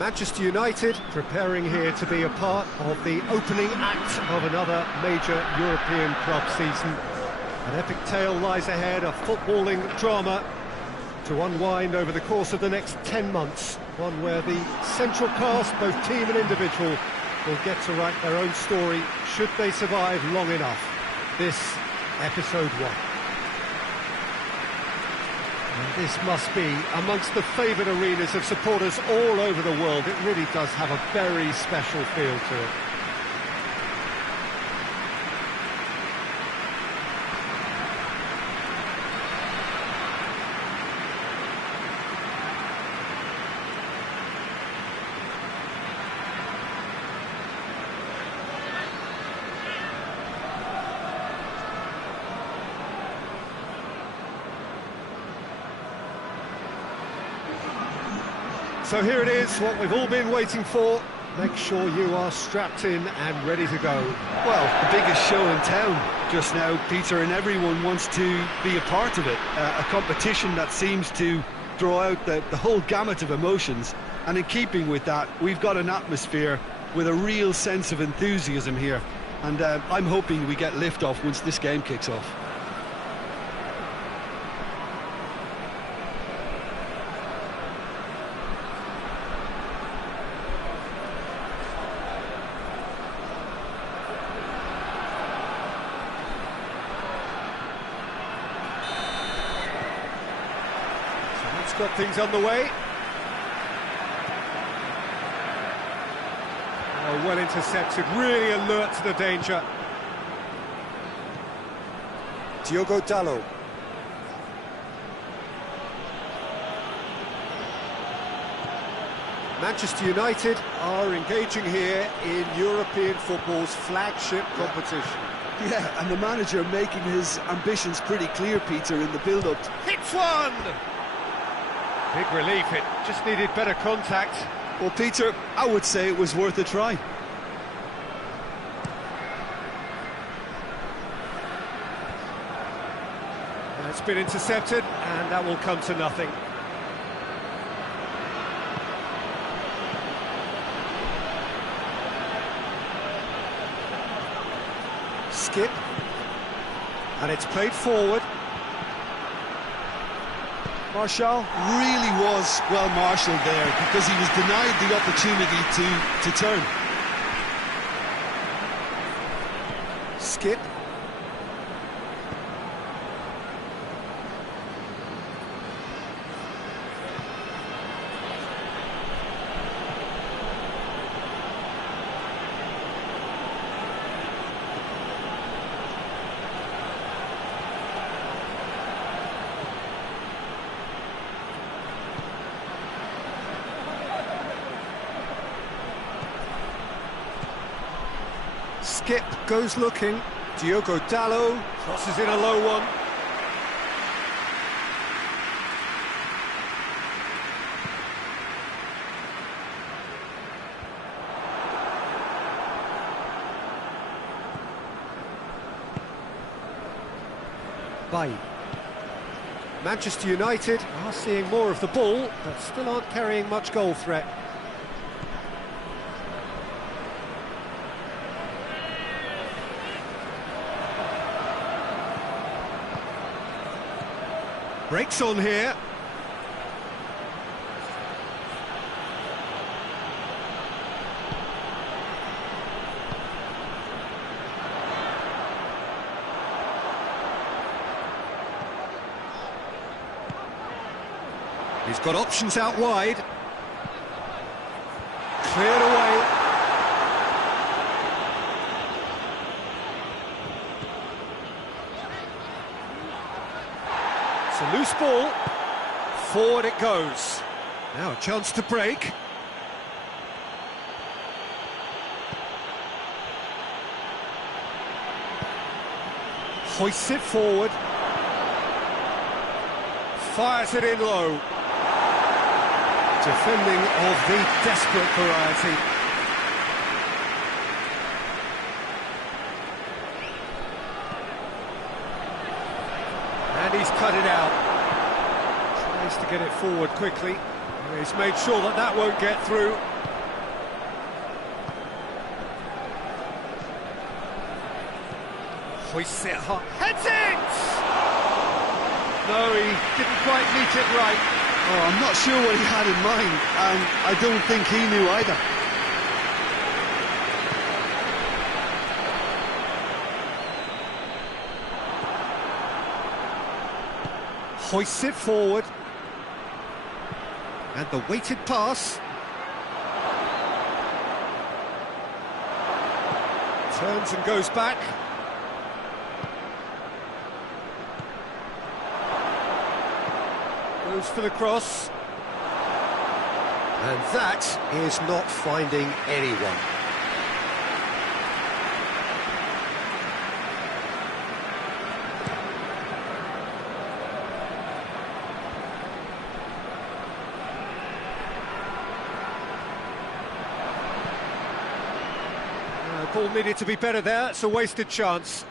Manchester United preparing here to be a part of the opening act of another major European club season. An epic tale lies ahead, a footballing drama to unwind over the course of the next 10 months. One where the central cast, both team and individual, will get to write their own story should they survive long enough. This, episode 1. And this must be amongst the favoured arenas of supporters all over the world. It really does have a very special feel to it. So here it is, what we've all been waiting for. Make sure you are strapped in and ready to go. Well, the biggest show in town just now, Peter, and everyone wants to be a part of it. A competition that seems to draw out the whole gamut of emotions. And in keeping with that, we've got an atmosphere with a real sense of enthusiasm here. And I'm hoping we get lift-off once this game kicks off. Got things underway. Oh, well intercepted, really alert to the danger. Diogo Dalot. Manchester United are engaging here in European football's flagship competition. Yeah, and the manager making his ambitions pretty clear, Peter, in the build-up. Hits one! Big relief, it just needed better contact. Well, Peter, I would say it was worth a try. It's been intercepted, and that will come to nothing. Skip. And it's played forward. Martial really was well marshalled there because he was denied the opportunity to turn. Skip. Skip goes looking. Diogo Dalot crosses in a low one. Bailly. Manchester United are seeing more of the ball, but still aren't carrying much goal threat. Breaks on here. He's got options out wide. Cleared away. It's a loose ball. Forward it goes. Now a chance to break. Hoists it forward. Fires it in low. Defending of the desperate variety. And he's cut it out. Tries to get it forward quickly. He's made sure that that won't get through. Hoists it high. Heads it! No, he didn't quite meet it right. Oh, I'm not sure what he had in mind, and I don't think he knew either. Hoists it forward. And the weighted pass. Turns and goes back. Goes for the cross. And that is not finding anyone. Ball needed to be better there, it's a wasted chance.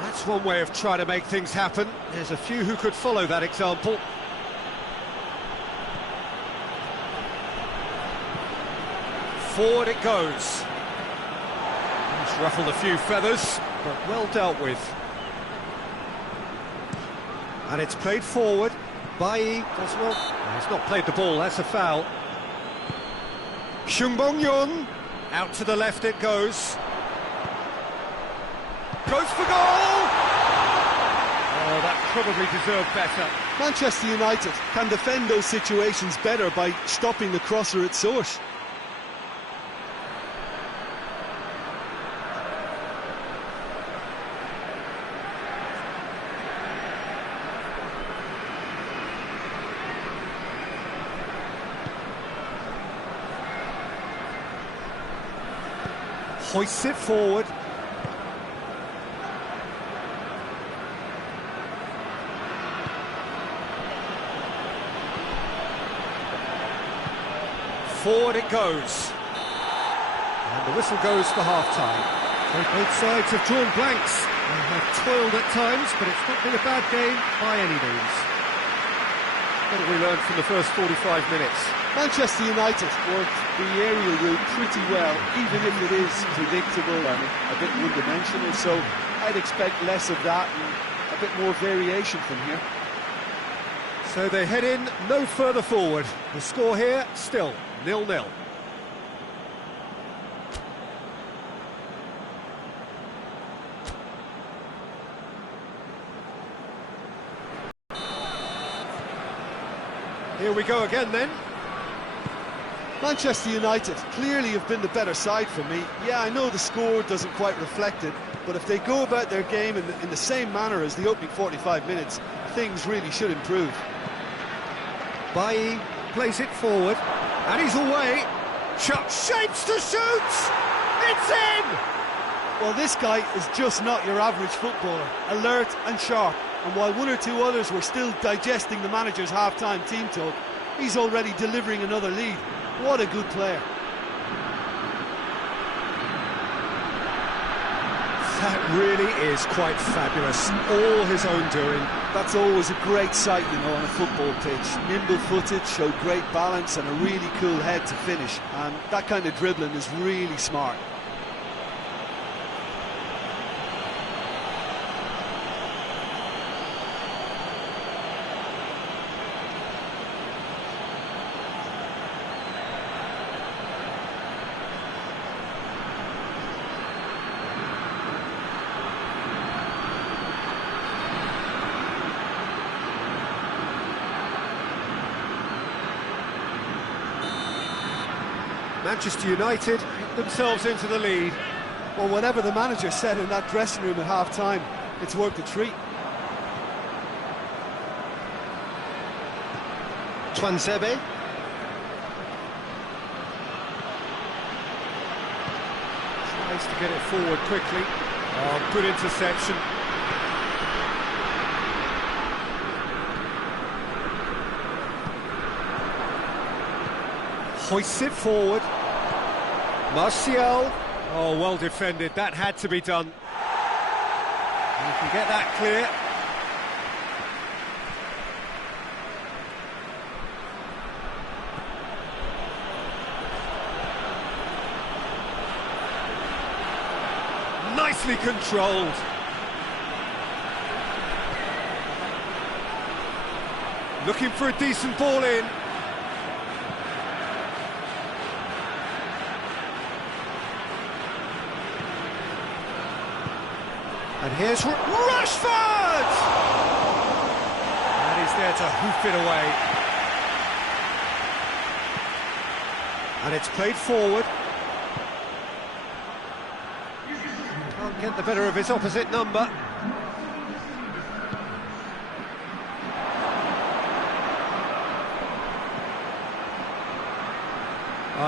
That's one way of trying to make things happen. There's a few who could follow that example. Forward it goes. He's ruffled a few feathers, but well dealt with. And it's played forward. Bailly does well. No, he's not played the ball, that's a foul. Chung Bong-yun. Out to the left it goes. Goes for goal! Oh, that probably deserved better. Manchester United can defend those situations better by stopping the crosser at source. Hoists it forward. Forward it goes. And the whistle goes for half-time. So both sides have drawn blanks. They have toiled at times, but it's not been a bad game by any means. What have we learned from the first 45 minutes? Manchester United worked the aerial route pretty well, even if it is predictable and a bit one-dimensional, so I'd expect less of that and a bit more variation from here. So they head in no further forward. The score here, still 0-0. Here we go again then. Manchester United clearly have been the better side for me. Yeah, I know the score doesn't quite reflect it, but if they go about their game in the same manner as the opening 45 minutes, things really should improve. Bailly plays it forward, and he's away. Chuck shapes to shoot! It's in! Well, this guy is just not your average footballer, alert and sharp, and while one or two others were still digesting the manager's half-time team talk, he's already delivering another lead. What a good player. That really is quite fabulous, all his own doing. That's always a great sight, you know, on a football pitch. Nimble-footed, showed great balance and a really cool head to finish, and that kind of dribbling is really smart. Manchester United get themselves into the lead. Well, whatever the manager said in that dressing room at half-time, it's worked a treat. Tuanzebe. Tries to get it forward quickly. Oh, good interception. Hoists it forward. Martial. Oh, well defended. That had to be done. You can get that clear. nicely controlled. Looking for a decent ball in. And here's Rashford! And he's there to hoof it away. And it's played forward. Can't get the better of his opposite number.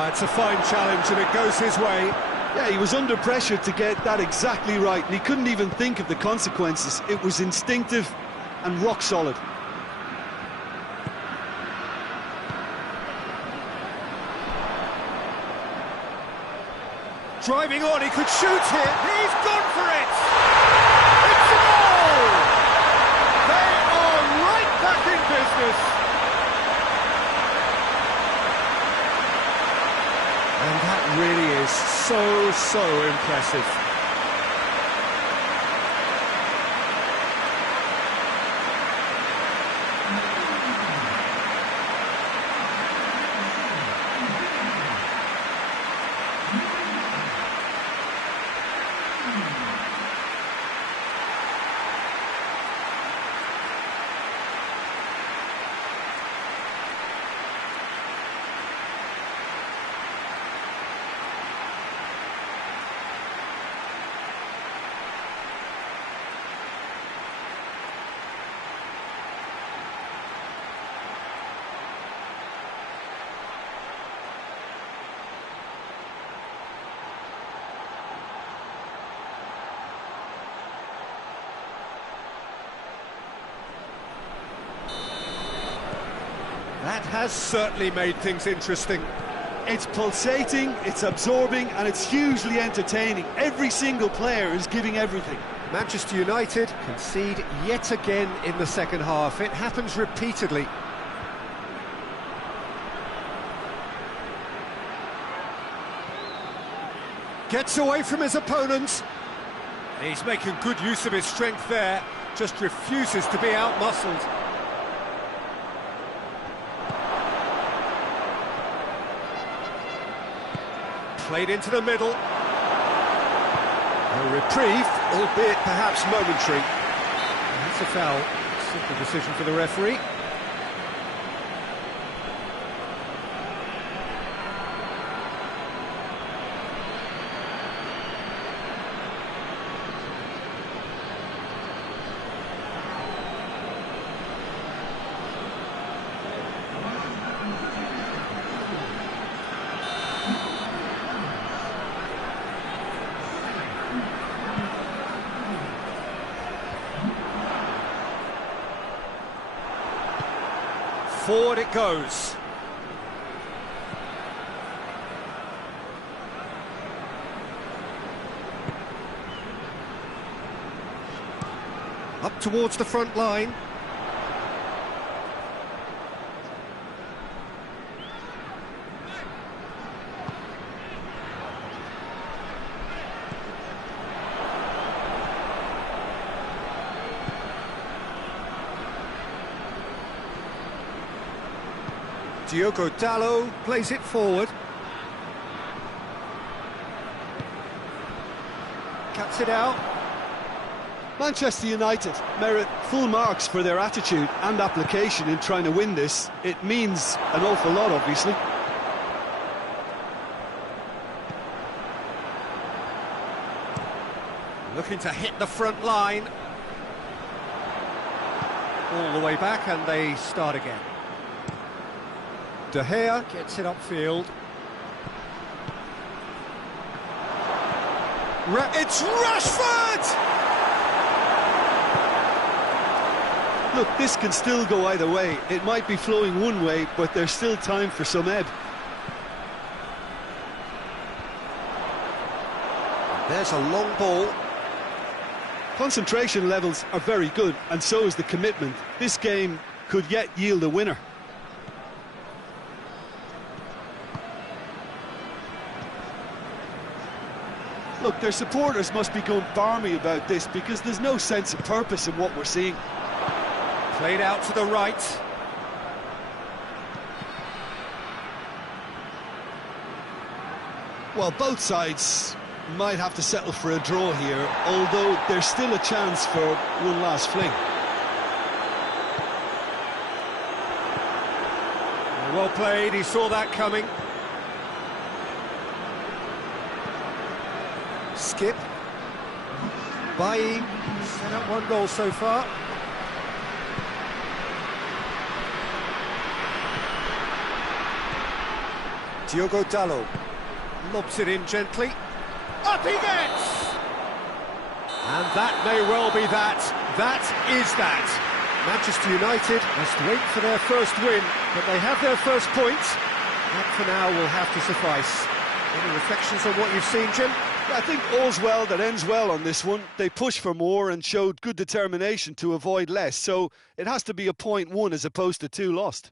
It's a fine challenge and it goes his way. Yeah, he was under pressure to get that exactly right, and he couldn't even think of the consequences. It was instinctive and rock solid. Driving on, he could shoot here. He's gone for it! It's a goal! They are right back in business. And that really is so impressive. That has certainly made things interesting. It's pulsating, it's absorbing, and it's hugely entertaining. Every single player is giving everything. Manchester United concede yet again in the second half. It happens repeatedly. Gets away from his opponents. He's making good use of his strength there. Just refuses to be out-muscled. Played into the middle. A reprieve, albeit perhaps momentary. That's a foul. Simple decision for the referee. Forward it goes. Up towards the front line. Diogo Dalot plays it forward. Cuts it out. Manchester United merit full marks for their attitude and application in trying to win this. It means an awful lot, obviously. Looking to hit the front line. All the way back and they start again. De Gea gets it upfield. It's Rashford! Look, this can still go either way. It might be flowing one way, but there's still time for some ebb. There's a long ball. Concentration levels are very good, and so is the commitment. This game could yet yield a winner. Look, their supporters must be going barmy about this because there's no sense of purpose in what we're seeing. Played out to the right. Well, both sides might have to settle for a draw here, although there's still a chance for one last fling. Well played, he saw that coming. Skip. Bailly set up one goal so far. Diogo Dalot lobs it in gently. Up he gets! And that may well be that. That is that. Manchester United must wait for their first win, but they have their first point. That for now will have to suffice. Any reflections on what you've seen, Jim? I think all's well that ends well on this one. They pushed for more and showed good determination to avoid less, so it has to be a point won as opposed to 2 lost.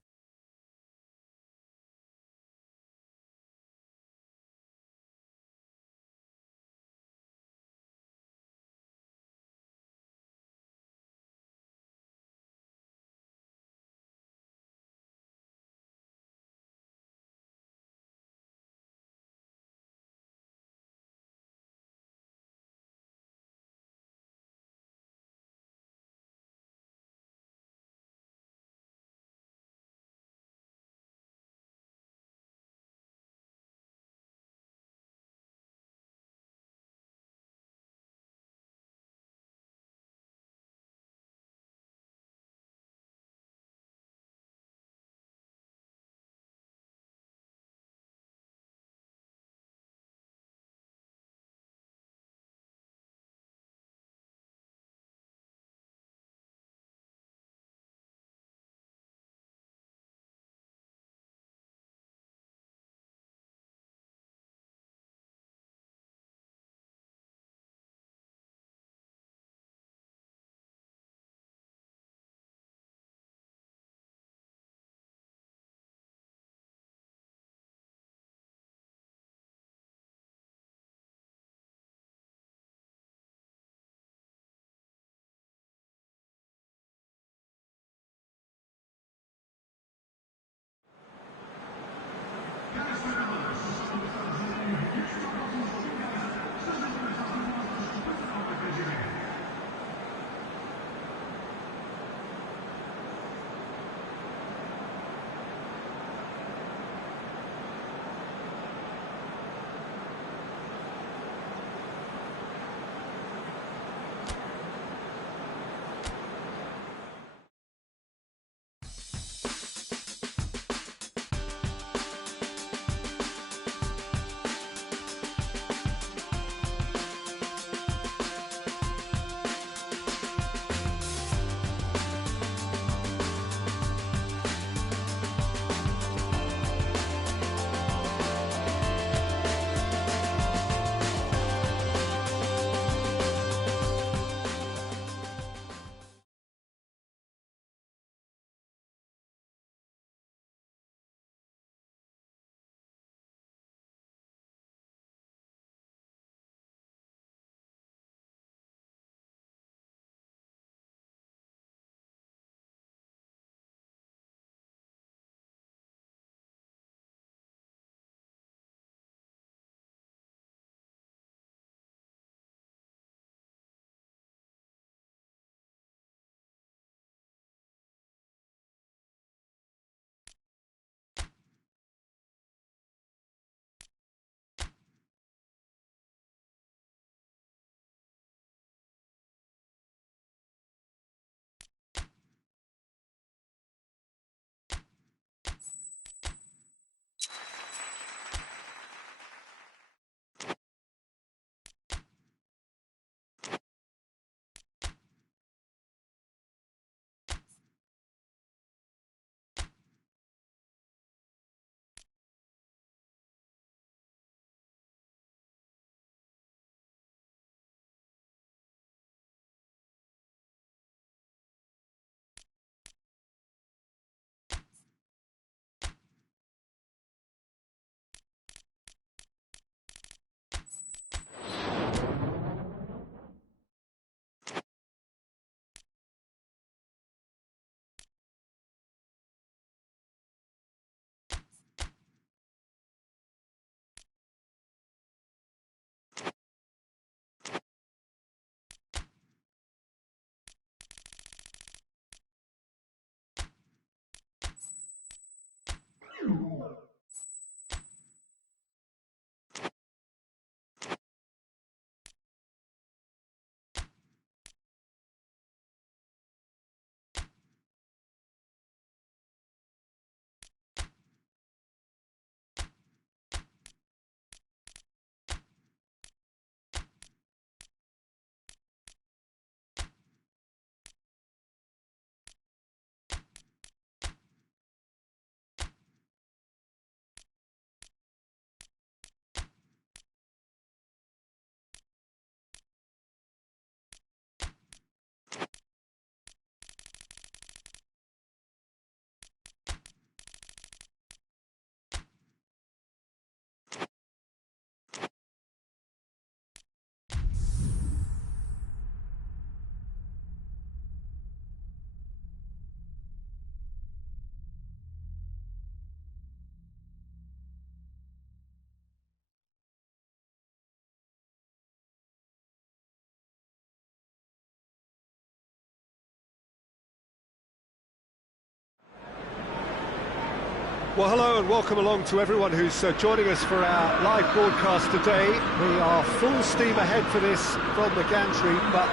Well, hello and welcome along to everyone who's joining us for our live broadcast today. We are full steam ahead for this from the gantry, but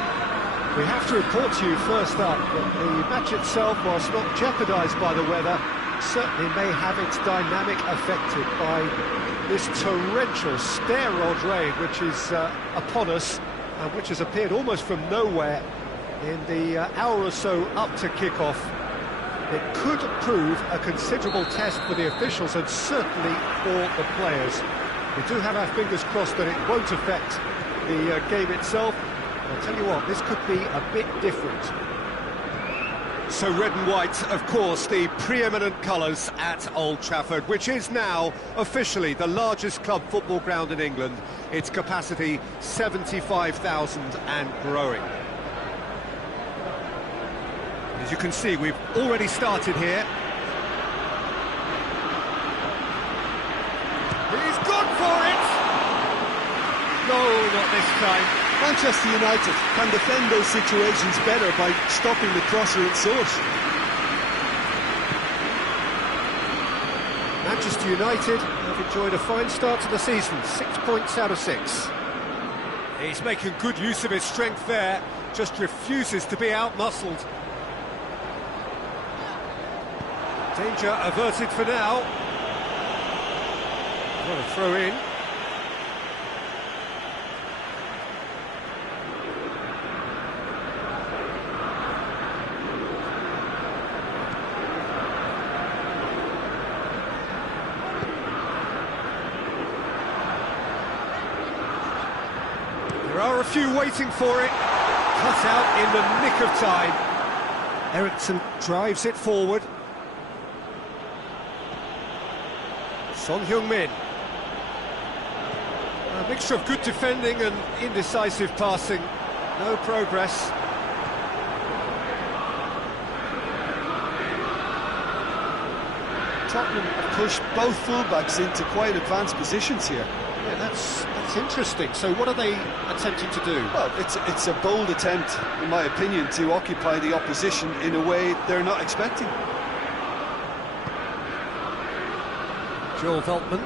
we have to report to you first up that the match itself, whilst not jeopardised by the weather, certainly may have its dynamic affected by this torrential stair-rod rain which is upon us and which has appeared almost from nowhere in the hour or so up to kick-off. It could prove a considerable test for the officials and certainly for the players. We do have our fingers crossed that it won't affect the game itself. I'll tell you what, this could be a bit different. So red and white, of course, the preeminent colours at Old Trafford, which is now officially the largest club football ground in England. Its capacity 75,000 and growing. As you can see, we've already started here. He's gone for it! No, not this time. Manchester United can defend those situations better by stopping the crosser at source. Manchester United have enjoyed a fine start to the season, 6 points out of 6. He's making good use of his strength there, just refuses to be out-muscled. Danger averted for now. What a throw in. There are a few waiting for it. Cut out in the nick of time. Eriksen drives it forward. Son Heung-min. A mixture of good defending and indecisive passing. No progress. Tottenham have pushed both fullbacks into quite advanced positions here. Yeah, that's interesting. So what are they attempting to do? Well, it's a bold attempt, in my opinion, to occupy the opposition in a way they're not expecting. Joel Veltman.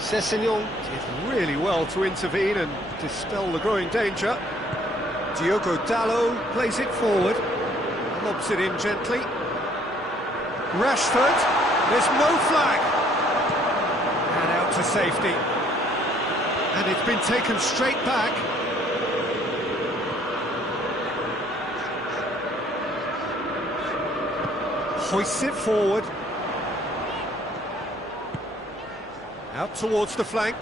Sessegnon did really well to intervene and dispel the growing danger. Diogo Dalot plays it forward, lobs it in gently. Rashford, there's no flag. And out to safety. And it's been taken straight back. Hoists it forward. Out towards the flank.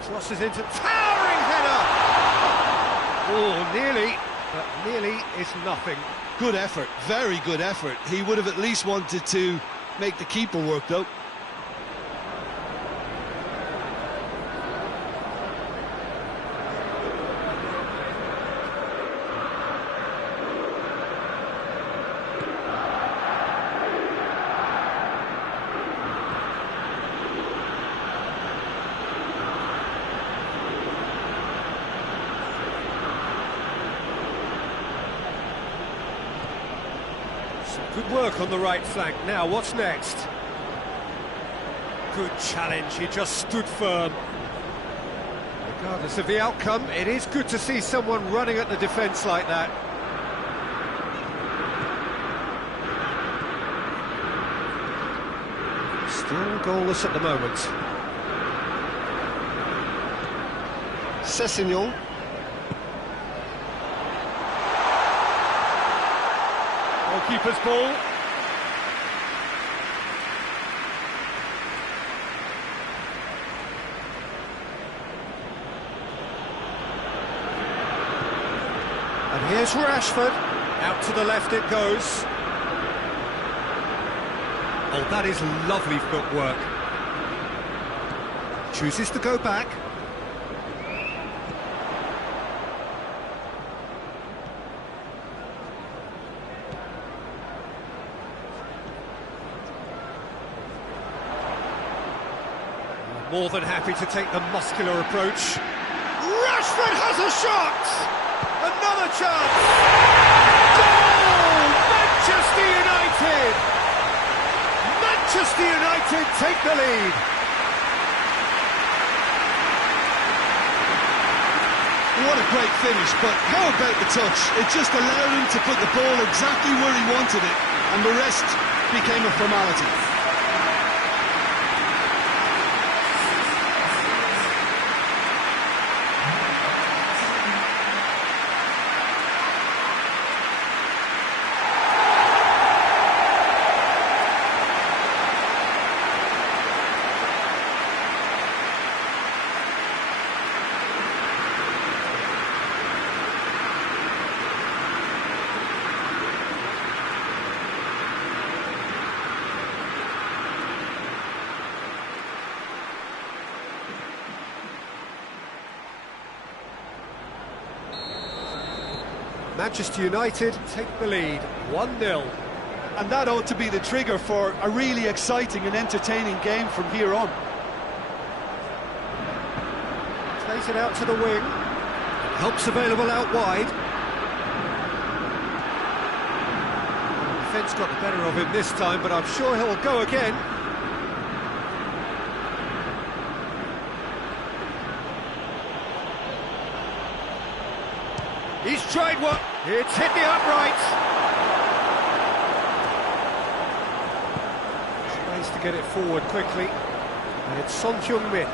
Crosses into towering header! Oh, nearly, but nearly is nothing. Good effort, very good effort. He would have at least wanted to make the keeper work, though. Good work on the right flank. Now, what's next? Good challenge, he just stood firm. Regardless of the outcome, it is good to see someone running at the defence like that. Still goalless at the moment. Sessegnon. Goalkeeper's ball. And here's Rashford. Out to the left it goes. Oh, that is lovely footwork. Chooses to go back. More than happy to take the muscular approach. Rashford has a shot! Another chance! Goal! Manchester United! Manchester United take the lead. What a great finish, but how about the touch? It just allowed him to put the ball exactly where he wanted it, and the rest became a formality. Manchester United take the lead, 1-0. And that ought to be the trigger for a really exciting and entertaining game from here on. Plays it out to the wing. Help's available out wide. Defence got the better of him this time, but I'm sure he'll go again. He's tried what? It's hit the upright. Tries to get it forward quickly. And it's Son Heung-min.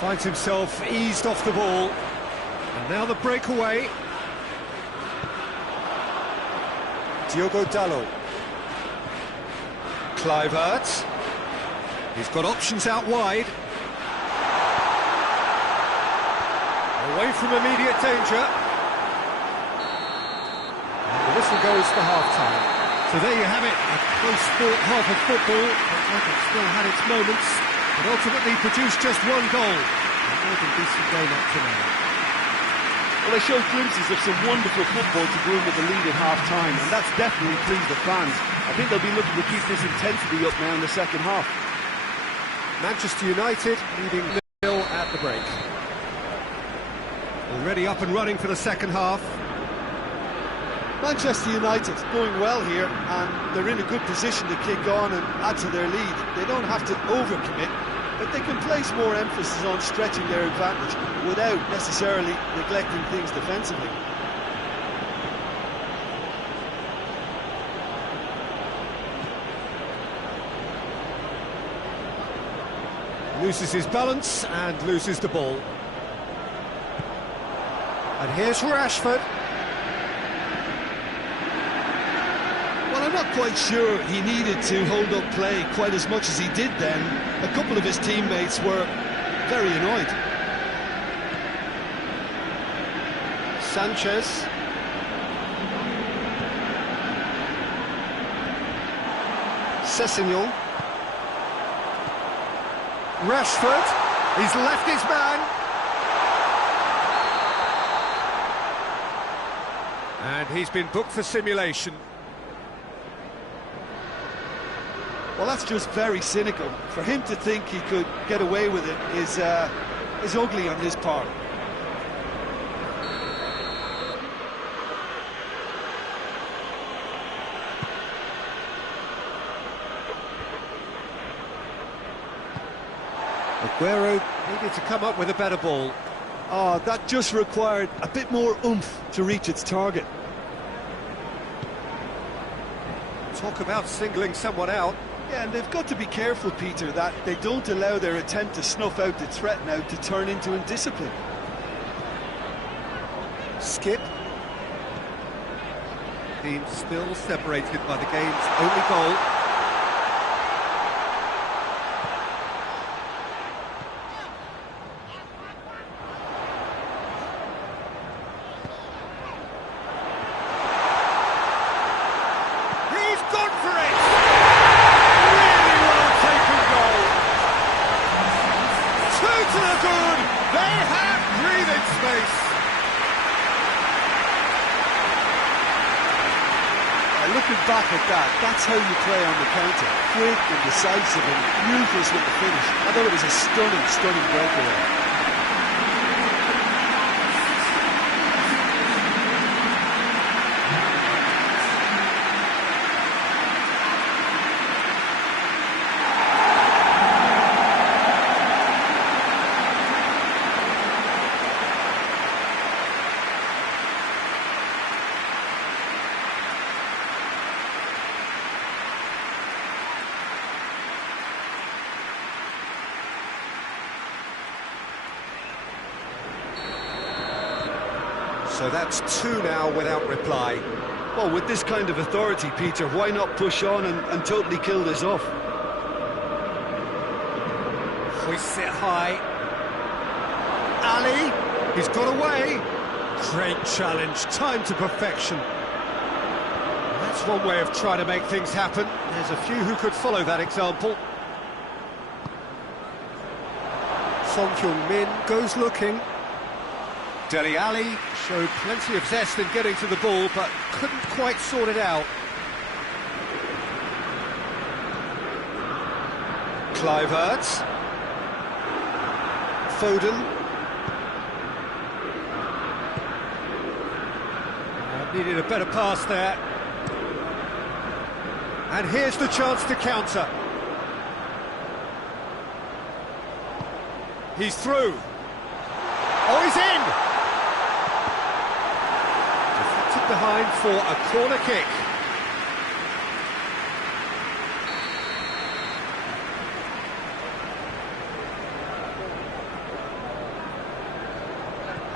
Finds himself eased off the ball. And now the breakaway. Diogo Dalot. Kluivert. He's got options out wide. Away from immediate danger. And the whistle goes for half-time. So there you have it, a close-fought half of football. It still had its moments, but ultimately produced just one goal. A more than decent game up to now. Well, they showed glimpses of some wonderful football to go in with the lead at half-time, and that's definitely pleased the fans. I think they'll be looking to keep this intensity up now in the second half. Manchester United leading 0 at the break. Already up and running for the second half. Manchester United going well here, and they're in a good position to kick on and add to their lead. They don't have to overcommit, but they can place more emphasis on stretching their advantage without necessarily neglecting things defensively. Loses his balance and loses the ball. And here's Rashford. Well, I'm not quite sure he needed to hold up play quite as much as he did then. A couple of his teammates were very annoyed. Sanchez. Sessegnon. Rashford. He's left his man. And he's been booked for simulation. Well, that's just very cynical. For him to think he could get away with it is ugly on his part. Aguero needed to come up with a better ball. Oh, that just required a bit more oomph to reach its target. Talk about singling someone out. Yeah, and they've got to be careful, Peter, that they don't allow their attempt to snuff out the threat now to turn into indiscipline. Skip. Team still separated by the game's only goal. Looking back at that, that's how you play on the counter. Quick and decisive and ruthless with the finish. I thought it was a stunning breakaway. So that's two now without reply. Well, with this kind of authority, Peter, why not push on and totally kill this off? Hoists it high. Ali, he's got away. Great challenge, timed to perfection. That's one way of trying to make things happen. There's a few who could follow that example. Son Heung-min goes looking. Dele Alli showed plenty of zest in getting to the ball, but couldn't quite sort it out. Kluivert. Foden. Needed a better pass there. And here's the chance to counter. He's through. Oh, he's in! Deflected behind for a corner kick.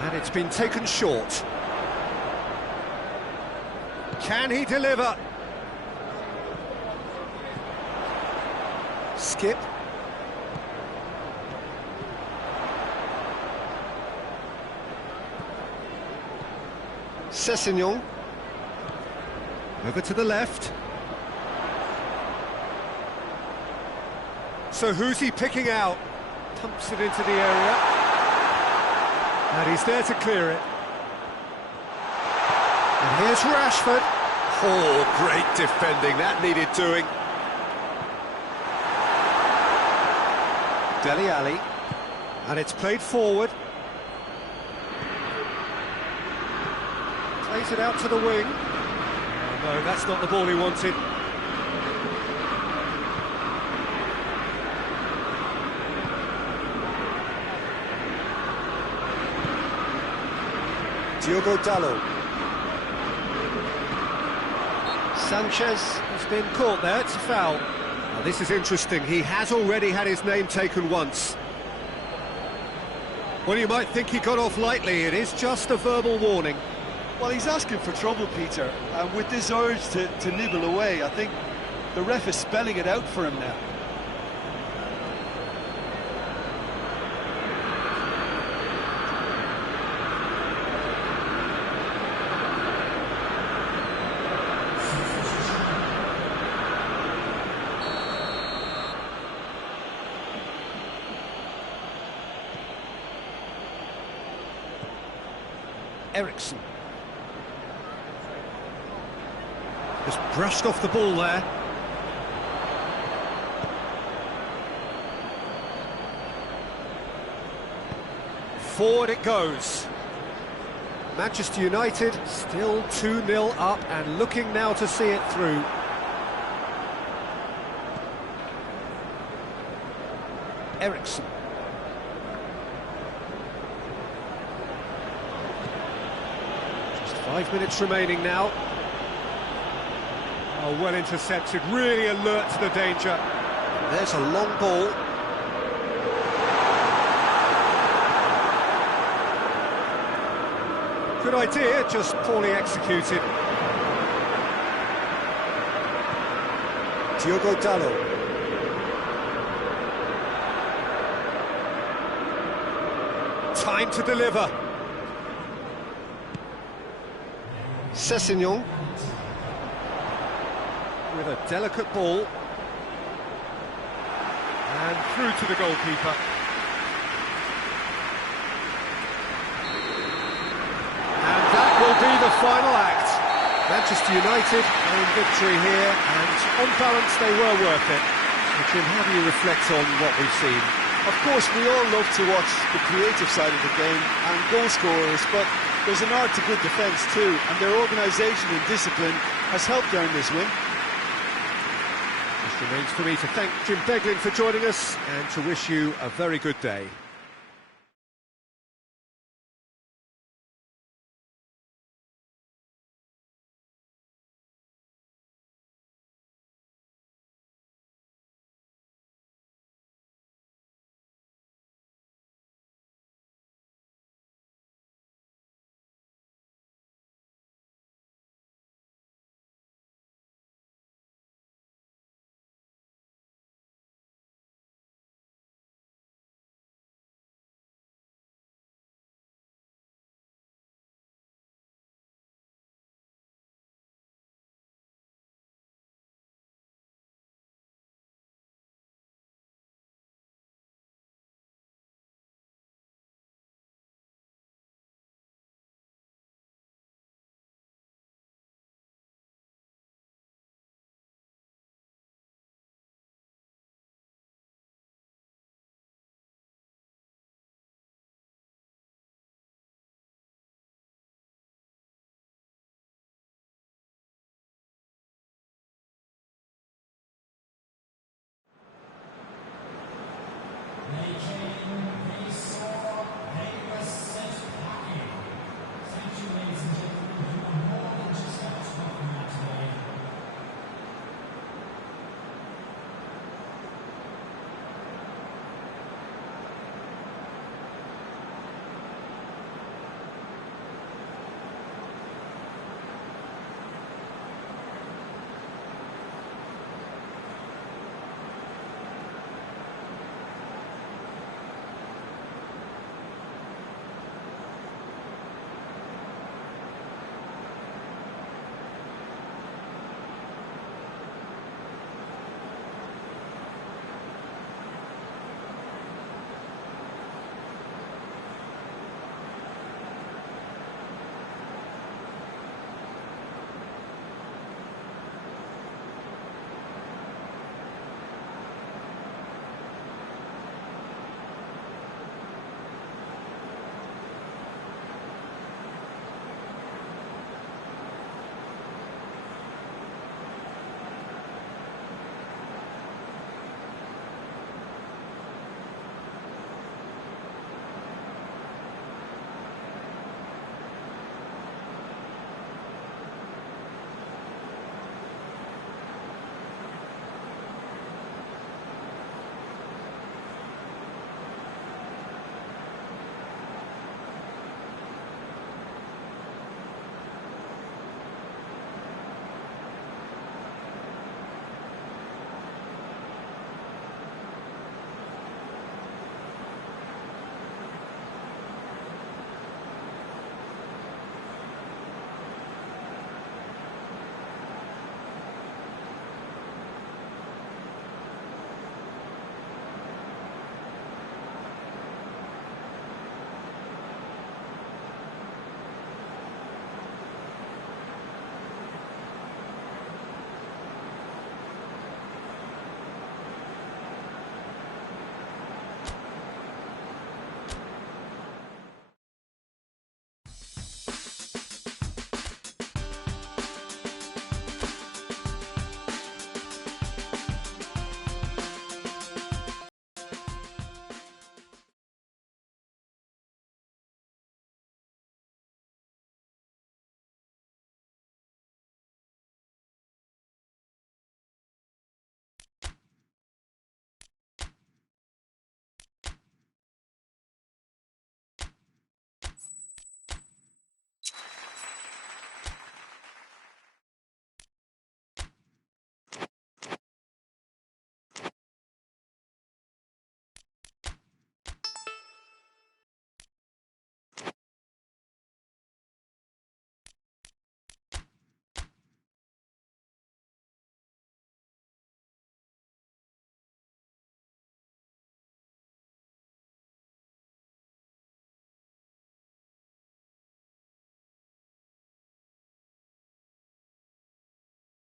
And it's been taken short. Can he deliver? Skip. Sessegnon. Over to the left. So who's he picking out? Pumps it into the area. And he's there to clear it. And here's Rashford. Oh, great defending. That needed doing. Dele Alli. And it's played forward. Plays it out to the wing. Oh, no, that's not the ball he wanted. Diogo Dalot. Sanchez has been caught there, it's a foul. Now, this is interesting, he has already had his name taken once. Well, you might think he got off lightly, it is just a verbal warning. Well, he's asking for trouble, Peter, and with this urge to nibble away, I think the ref is spelling it out for him now. Eriksen. Just brushed off the ball there. Forward it goes. Manchester United still 2-0 up and looking now to see it through. Eriksen. Just 5 minutes remaining now. Oh, well intercepted, really alert to the danger. There's a long ball. Good idea, just poorly executed. Diogo Dalot. Time to deliver. Sessegnon. With a delicate ball. And through to the goalkeeper. And that will be the final act. Manchester United own victory here, and on balance they were worth it. But Jim, how do you reflect on what we've seen? Of course, we all love to watch the creative side of the game and goal scorers, but there's an art to good defence too, and their organisation and discipline has helped earn this win. This remains for me to thank Jim Beglin for joining us and to wish you a very good day.